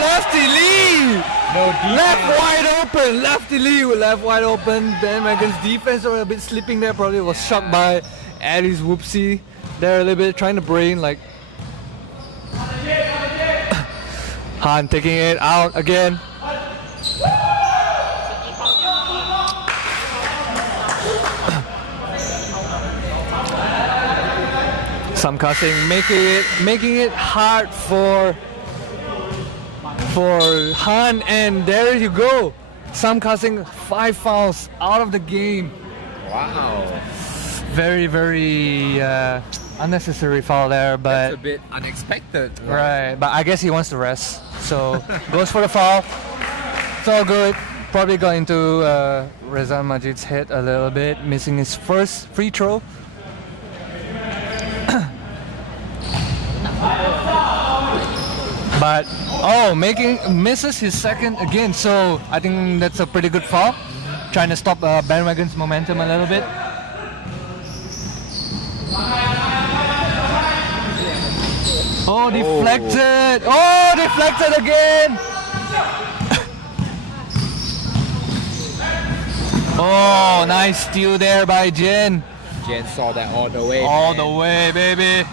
Lefty Lee! No defense. Left wide open! Lefty Lee with left wide open. Bandwagon's defense were a bit slipping there. Probably was shot by Eddie's whoopsie. There a little bit, trying to brain like. Han taking it out again. Some cussing, making it hard for Han, and there you go. Some cussing, 5 fouls out of the game. Wow. Very, very unnecessary foul there, but that's a bit unexpected. Right, but I guess he wants to rest, so goes for the foul. It's all good. Probably got into Rezan Majid's head a little bit, missing his first free throw. But misses his second again, so I think that's a pretty good foul. Trying to stop Bandwagon's momentum a little bit. Oh, deflected! Oh, deflected again! Oh, nice steal there by Jen. Jen saw that all the way. All the way, baby.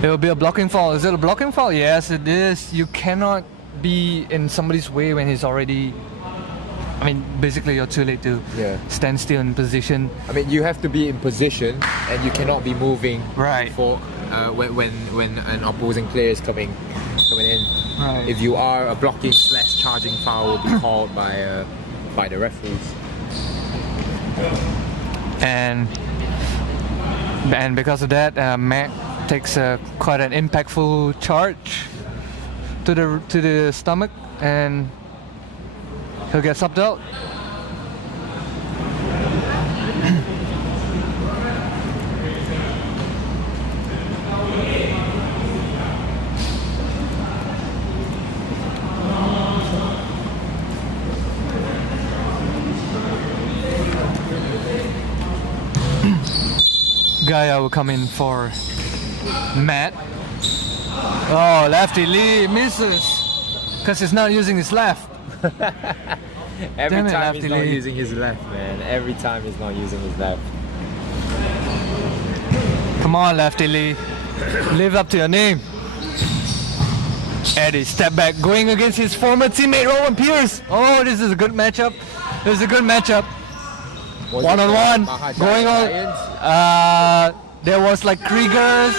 It will be a blocking foul. Is it a blocking foul? Yes, it is. You cannot be in somebody's way when he's already... I mean, basically you're too late to stand still in position. I mean, you have to be in position and you cannot be moving right for when an opposing player is coming in. Right. If you are, a blocking / charging foul will be called by by the referees. And because of that, Mac takes quite an impactful charge to the stomach, and he'll get subbed out. Gaia will come in for Matt. Oh, lefty Lee misses because he's not using his left. Every Damn it, time he's Lefty not Lee. using his left, man. Every time he's not using his left. Come on, lefty Lee. Live up to your name. Eddie, step back, going against his former teammate Rowan Pierce. Oh, this is a good matchup. This is a good matchup. One on one, going on. There was like Kriegers,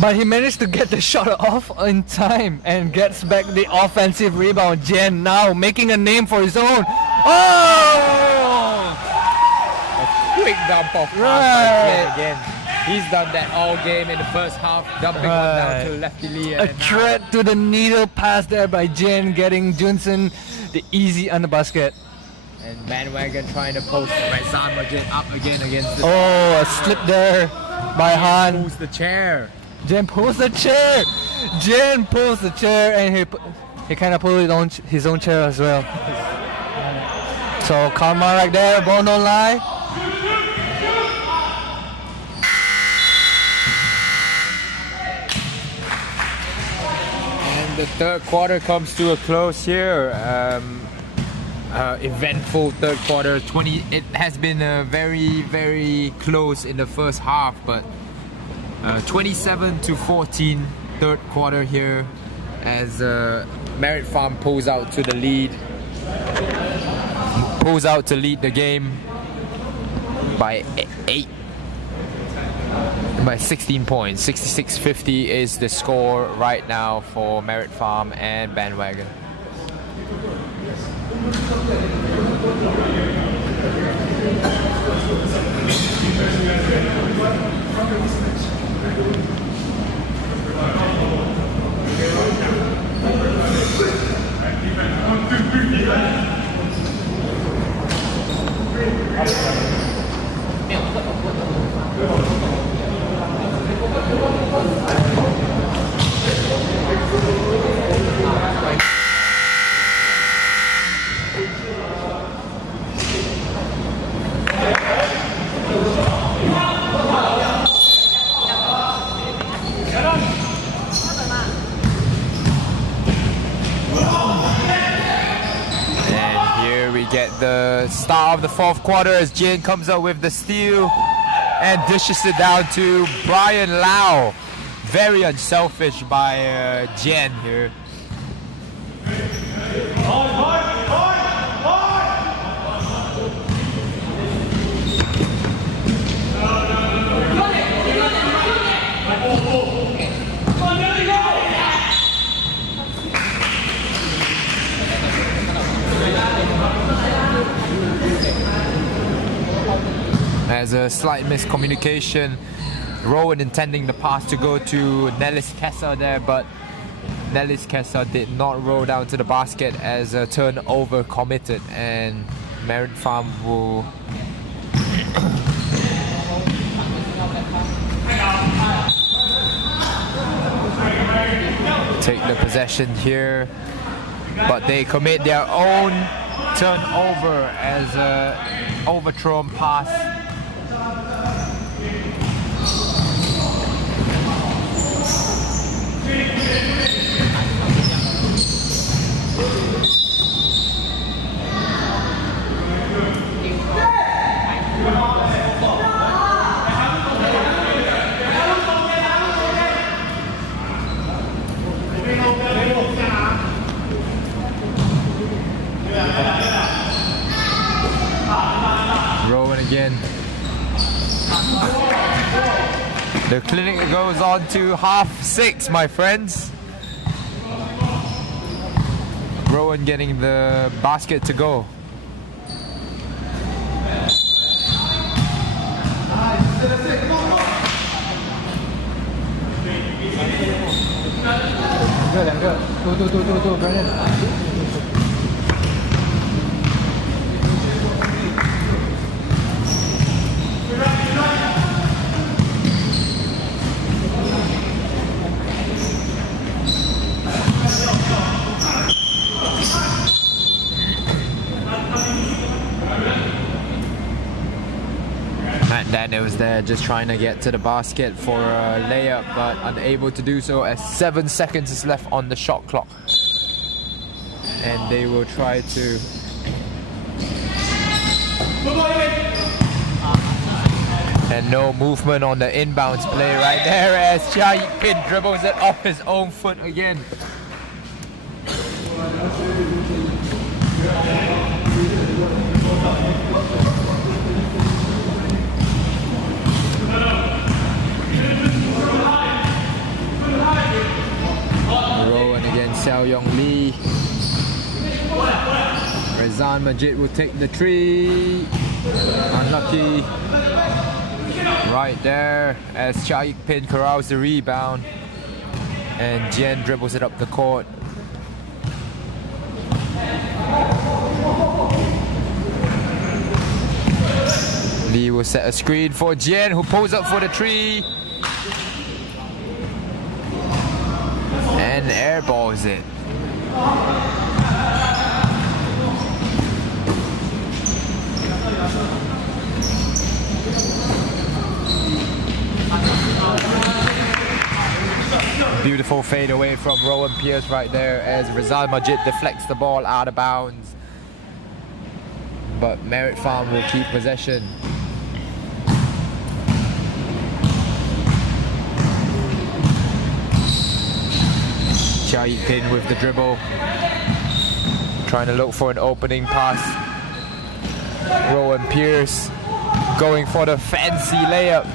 but he managed to get the shot off in time and gets back the offensive rebound. Jen now making a name for his own. Oh! Quick dump off pass Right. by Jen again. He's done that all game in the first half, dumping one down to lefty Lee. A And threat to the needle pass there by Jen, getting Junsen the easy under basket. And Bandwagon trying to post Razan up again against the Oh, a slip there by Han. pulls the chair. Jen pulls the chair. Jen pulls the chair, and he kind of pulled his own chair as well. So karma right there, ball don't lie. And the third quarter comes to a close here. Eventful third quarter. It has been very, very close in the first half, but 27-14 third quarter here as Merit Farm pulls out to lead the game by 16 points. 66-50 is the score right now for Merit Farm and Bandwagon. Get the start of the fourth quarter as Jin comes up with the steal and dishes it down to Brian Lau. Very unselfish by Jen here. There's a slight miscommunication. Rowan intending the pass to go to Nellis Kessa there, but Nellis Kessa did not roll down to the basket as a turnover committed, and Merit Farm will take the possession here, but they commit their own turnover as a overthrown pass. Rowan again. The clinic goes on to half 6, my friends. Rowan getting the basket to go. Matt Daniels there just trying to get to the basket for a layup, but unable to do so as 7 seconds is left on the shot clock. And they will try to and no movement on the inbounds play right there as Chia Pin dribbles it off his own foot again. Rowan against Xiao Yong Lee. Rezan Majid will take the three. Unlucky. Right there as Chia Pin corrals the rebound. And Jian dribbles it up the court. Lee will set a screen for Jian, who pulls up for the three. And airballs it. Beautiful fade away from Rowan Pierce right there as Rizal Majid deflects the ball out of bounds. But Merit Farm will keep possession. Chia Pin with the dribble. Trying to look for an opening pass. Rowan Pierce going for the fancy layup.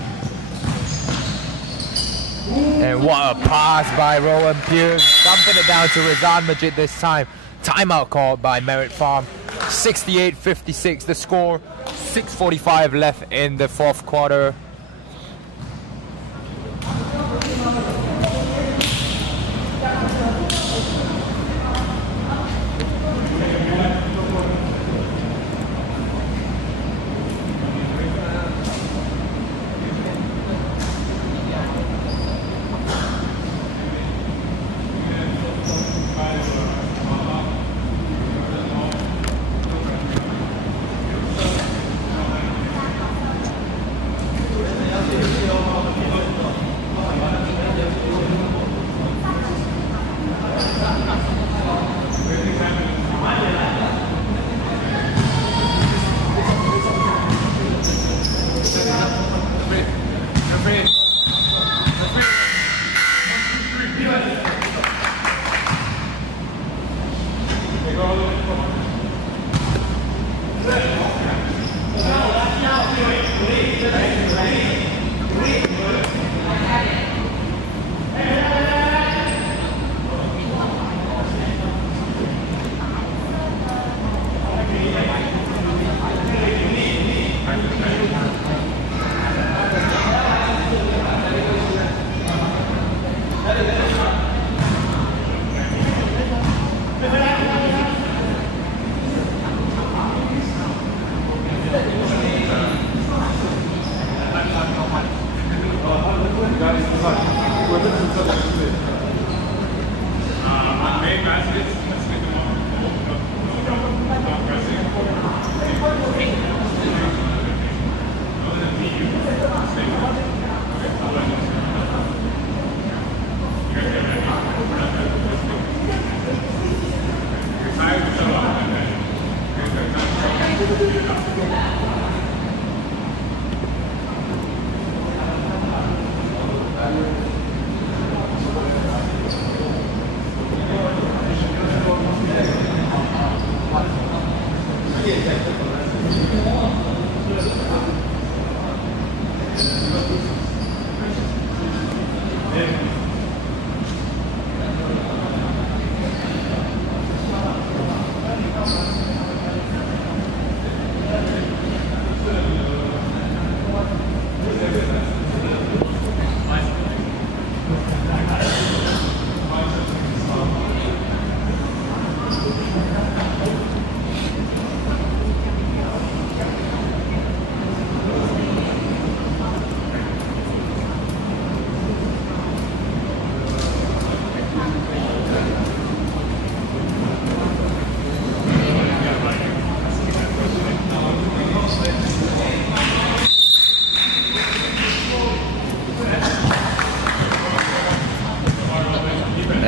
And what a pass by Rowan Pierce, dumping it down to Rezan Majid this time. Timeout called by Merit Farm. 68-56 the score. 6:45 left in the fourth quarter.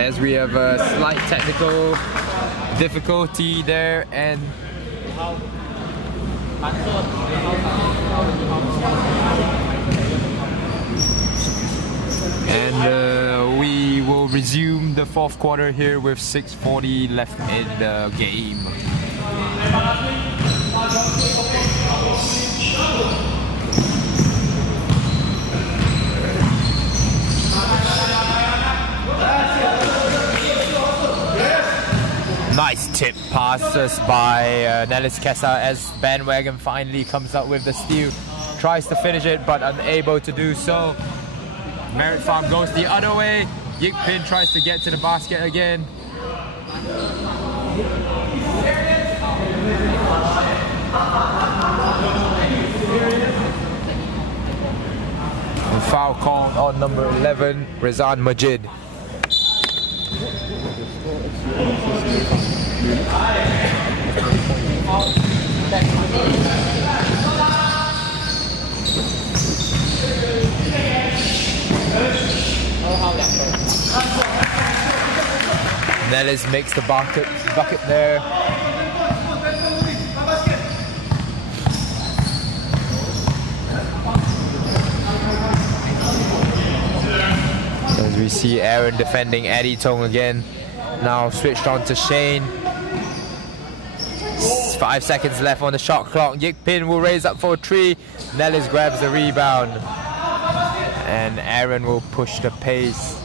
as we have a slight technical difficulty there, and we will resume the fourth quarter here with 6:40 left in the game. Nice tip passes by Nellis Kessa as Bandwagon finally comes up with the steal. Tries to finish it but unable to do so. Merit Farm goes the other way. Yikpin tries to get to the basket again. And foul called on number 11, Rizan Majid. Nellis makes the bucket there. As we see Aaron defending Eddie Tong again. Now switched on to Shane. 5 seconds left on the shot clock. Yikpin will raise up for a three. Nellis grabs the rebound. And Aaron will push the pace.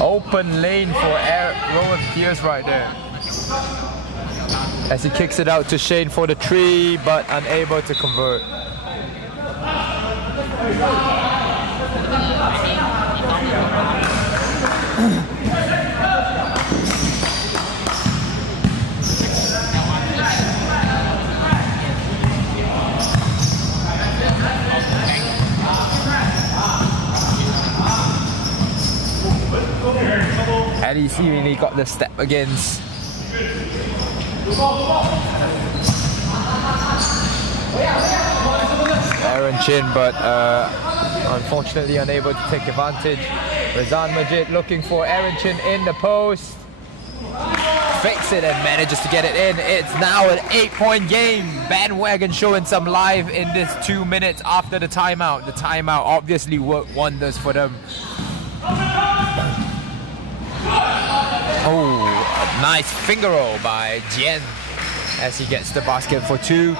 Open lane for Rowan Pierce right there. As he kicks it out to Shane for the three, but unable to convert. Eddie seemingly got the step against Aaron Chin, but unfortunately unable to take advantage. Rizan Majid looking for Aaron Chin in the post. Fakes it and manages to get it in. It's now an 8-point game. Bandwagon showing some life in this 2 minutes after the timeout. The timeout obviously worked wonders for them. Oh, a nice finger roll by Jian as he gets the basket for two.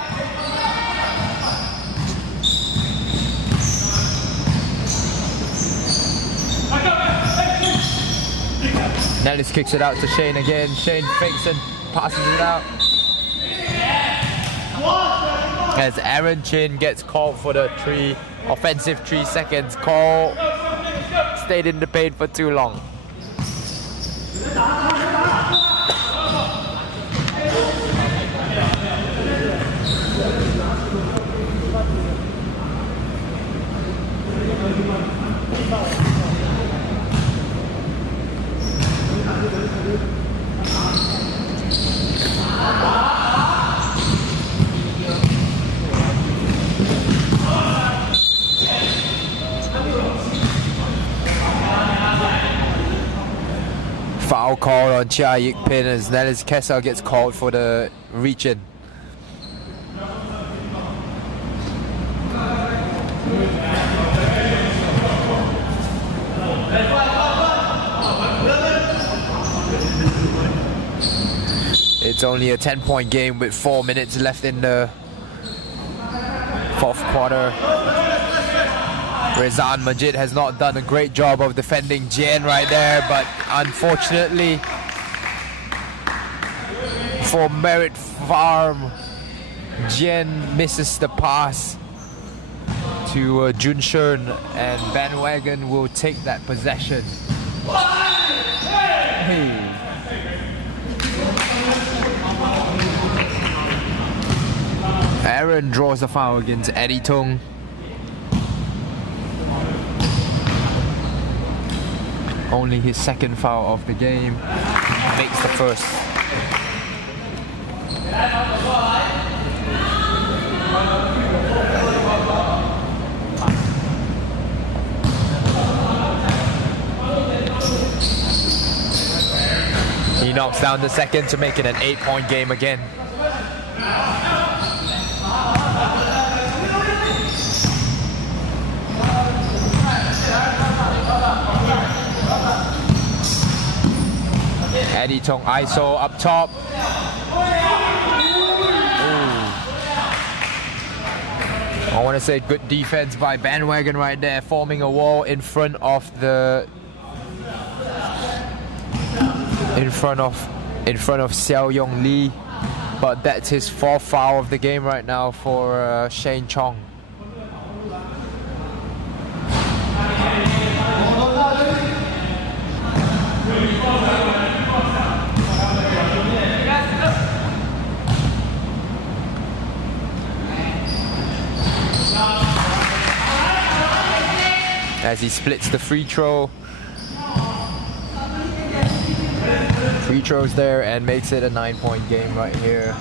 Nellis kicks it out to Shane again. Shane fakes and passes it out. As Aaron Chin gets called for the offensive 3 seconds call. Stayed in the paint for too long. Foul call on Chia Yikpin as Nellis Kessa gets called for the reach-in. It's only a 10-point game with 4 minutes left in the fourth quarter. Rizan Majid has not done a great job of defending Jian right there, but unfortunately for Merit Farm, Jian misses the pass to Jun Shern, and Bandwagon will take that possession. Hey. Aaron draws a foul against Eddie Tong. Only his second foul of the game, makes the first. Knocks down the second to make it an 8-point game again. Eddie Tong ISO up top. I want to say good defense by Bandwagon right there, forming a wall in front of the Xiao Yong Lee, but that's his 4th foul of the game right now for Shane Chong. As he splits the free throw. Free throws there and makes it a 9-point game right here.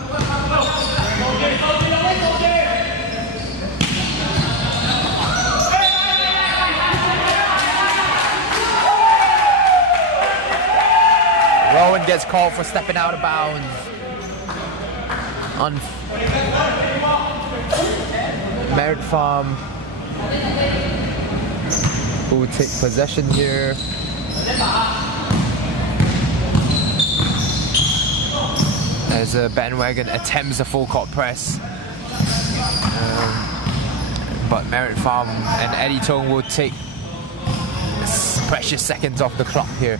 Rowan gets called for stepping out of bounds. On Merit Farm, who will take possession here. As Bandwagon attempts a full court press. But Merit Farm and Eddie Tong will take precious seconds off the clock here.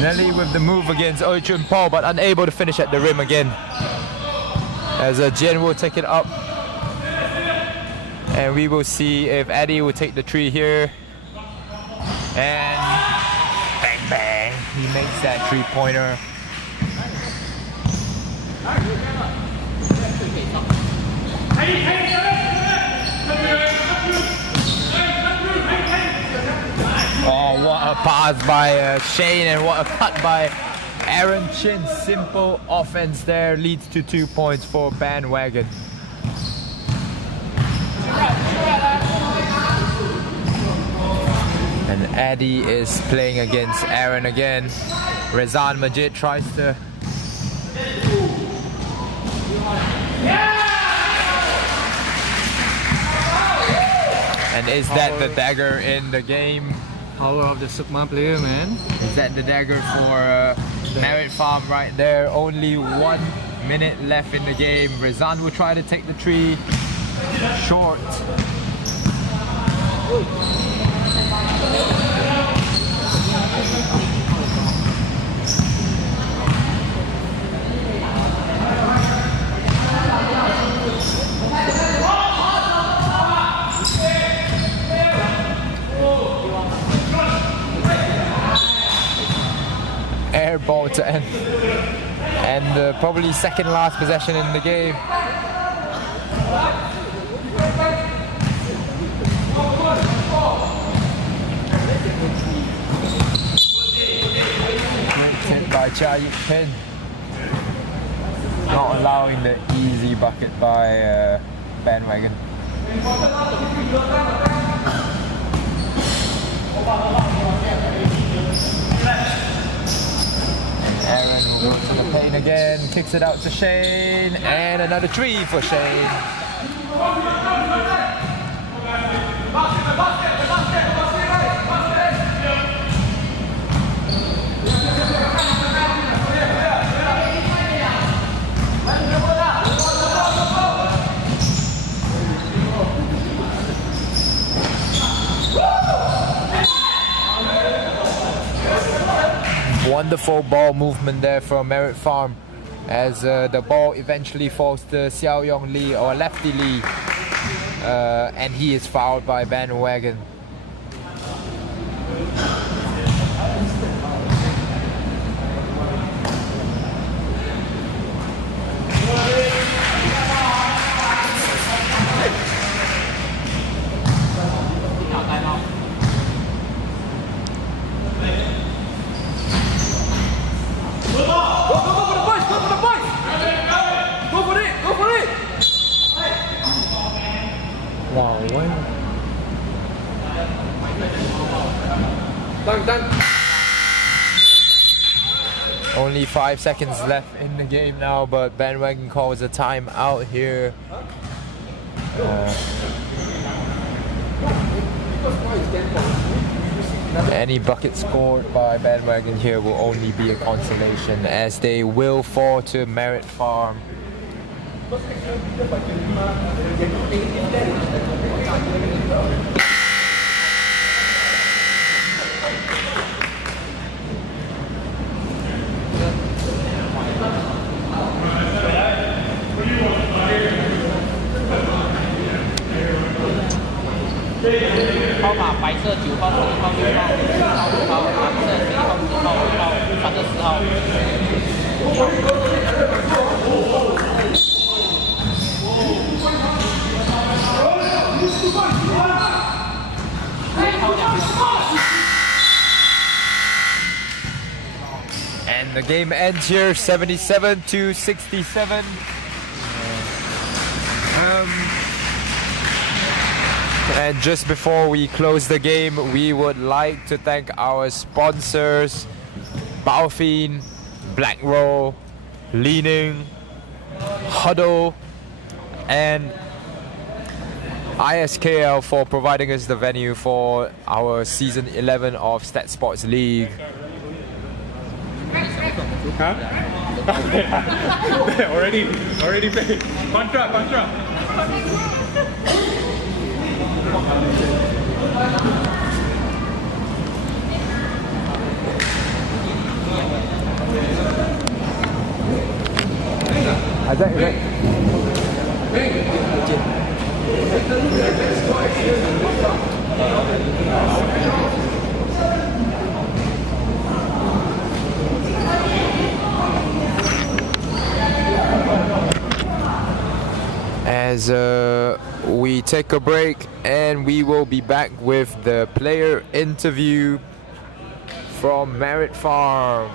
Nelly with the move against Oi Chun Paul, but unable to finish at the rim again. As Jen will take it up. And we will see if Eddie will take the 3 here. And bang bang, he makes that 3-pointer. Oh, what a pass by Shane, and what a cut by Aaron Chin. Simple offense there leads to 2 points for Bandwagon. And Eddie is playing against Aaron again. Rezan Majid tries to... And is that the dagger in the game? Power of the Sukma player, man. Is that the dagger for Merit Farm right there? Only 1 minute left in the game. Rezan will try to take the 3. Short. Air ball to end. And probably second last possession in the game. By Cha Yip Pin, not allowing the easy bucket by Bandwagon. Aaron will go to the paint again, kicks it out to Shane, and another 3 for Shane. wonderful ball movement there from Merit Farm as the ball eventually falls to Xiao Yong Lee or Lefty Lee, and he is fouled by Bandwagon. Wow, why? Done. Only 5 seconds left in the game now, but Bandwagon calls a time out here. Any bucket scored by Bandwagon here will only be a consolation, as they will fall to Merit Farm. And the game ends here, 77 to 67. And just before we close the game, we would like to thank our sponsors, Baofin, Black Roll, Leaning, Huddle, and ISKL for providing us the venue for our season 11 of StatSports League. Huh? already paid. Contra. As we take a break, and we will be back with the player interview from Merit Farm.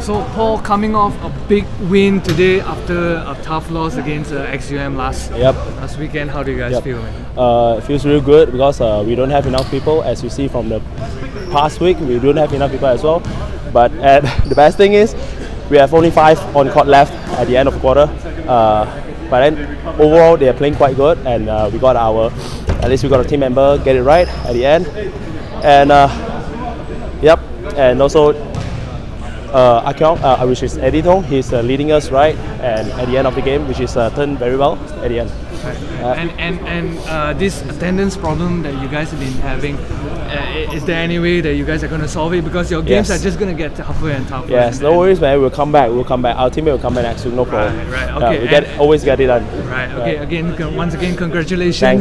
So Paul, coming off a big win today after a tough loss against XUM last weekend, how do you guys feel? It feels really good because we don't have enough people. As you see from the past week, we don't have enough people as well. But the best thing is we have only 5 on court left at the end of the quarter. But then overall they are playing quite good, and at least we got a team member get it right at the end. And and also Akyong, which is Eddie Tong, he's leading us right, and at the end of the game, which is turned very well at the end. And this attendance problem that you guys have been having, is there any way that you guys are going to solve it? Because your games are just going to get tougher and tougher. Yes, no worries, man. We'll come back. Our teammate will come back next week. No problem. Right. Okay. We always get it done. Right. Okay. Once again, congratulations. Thanks.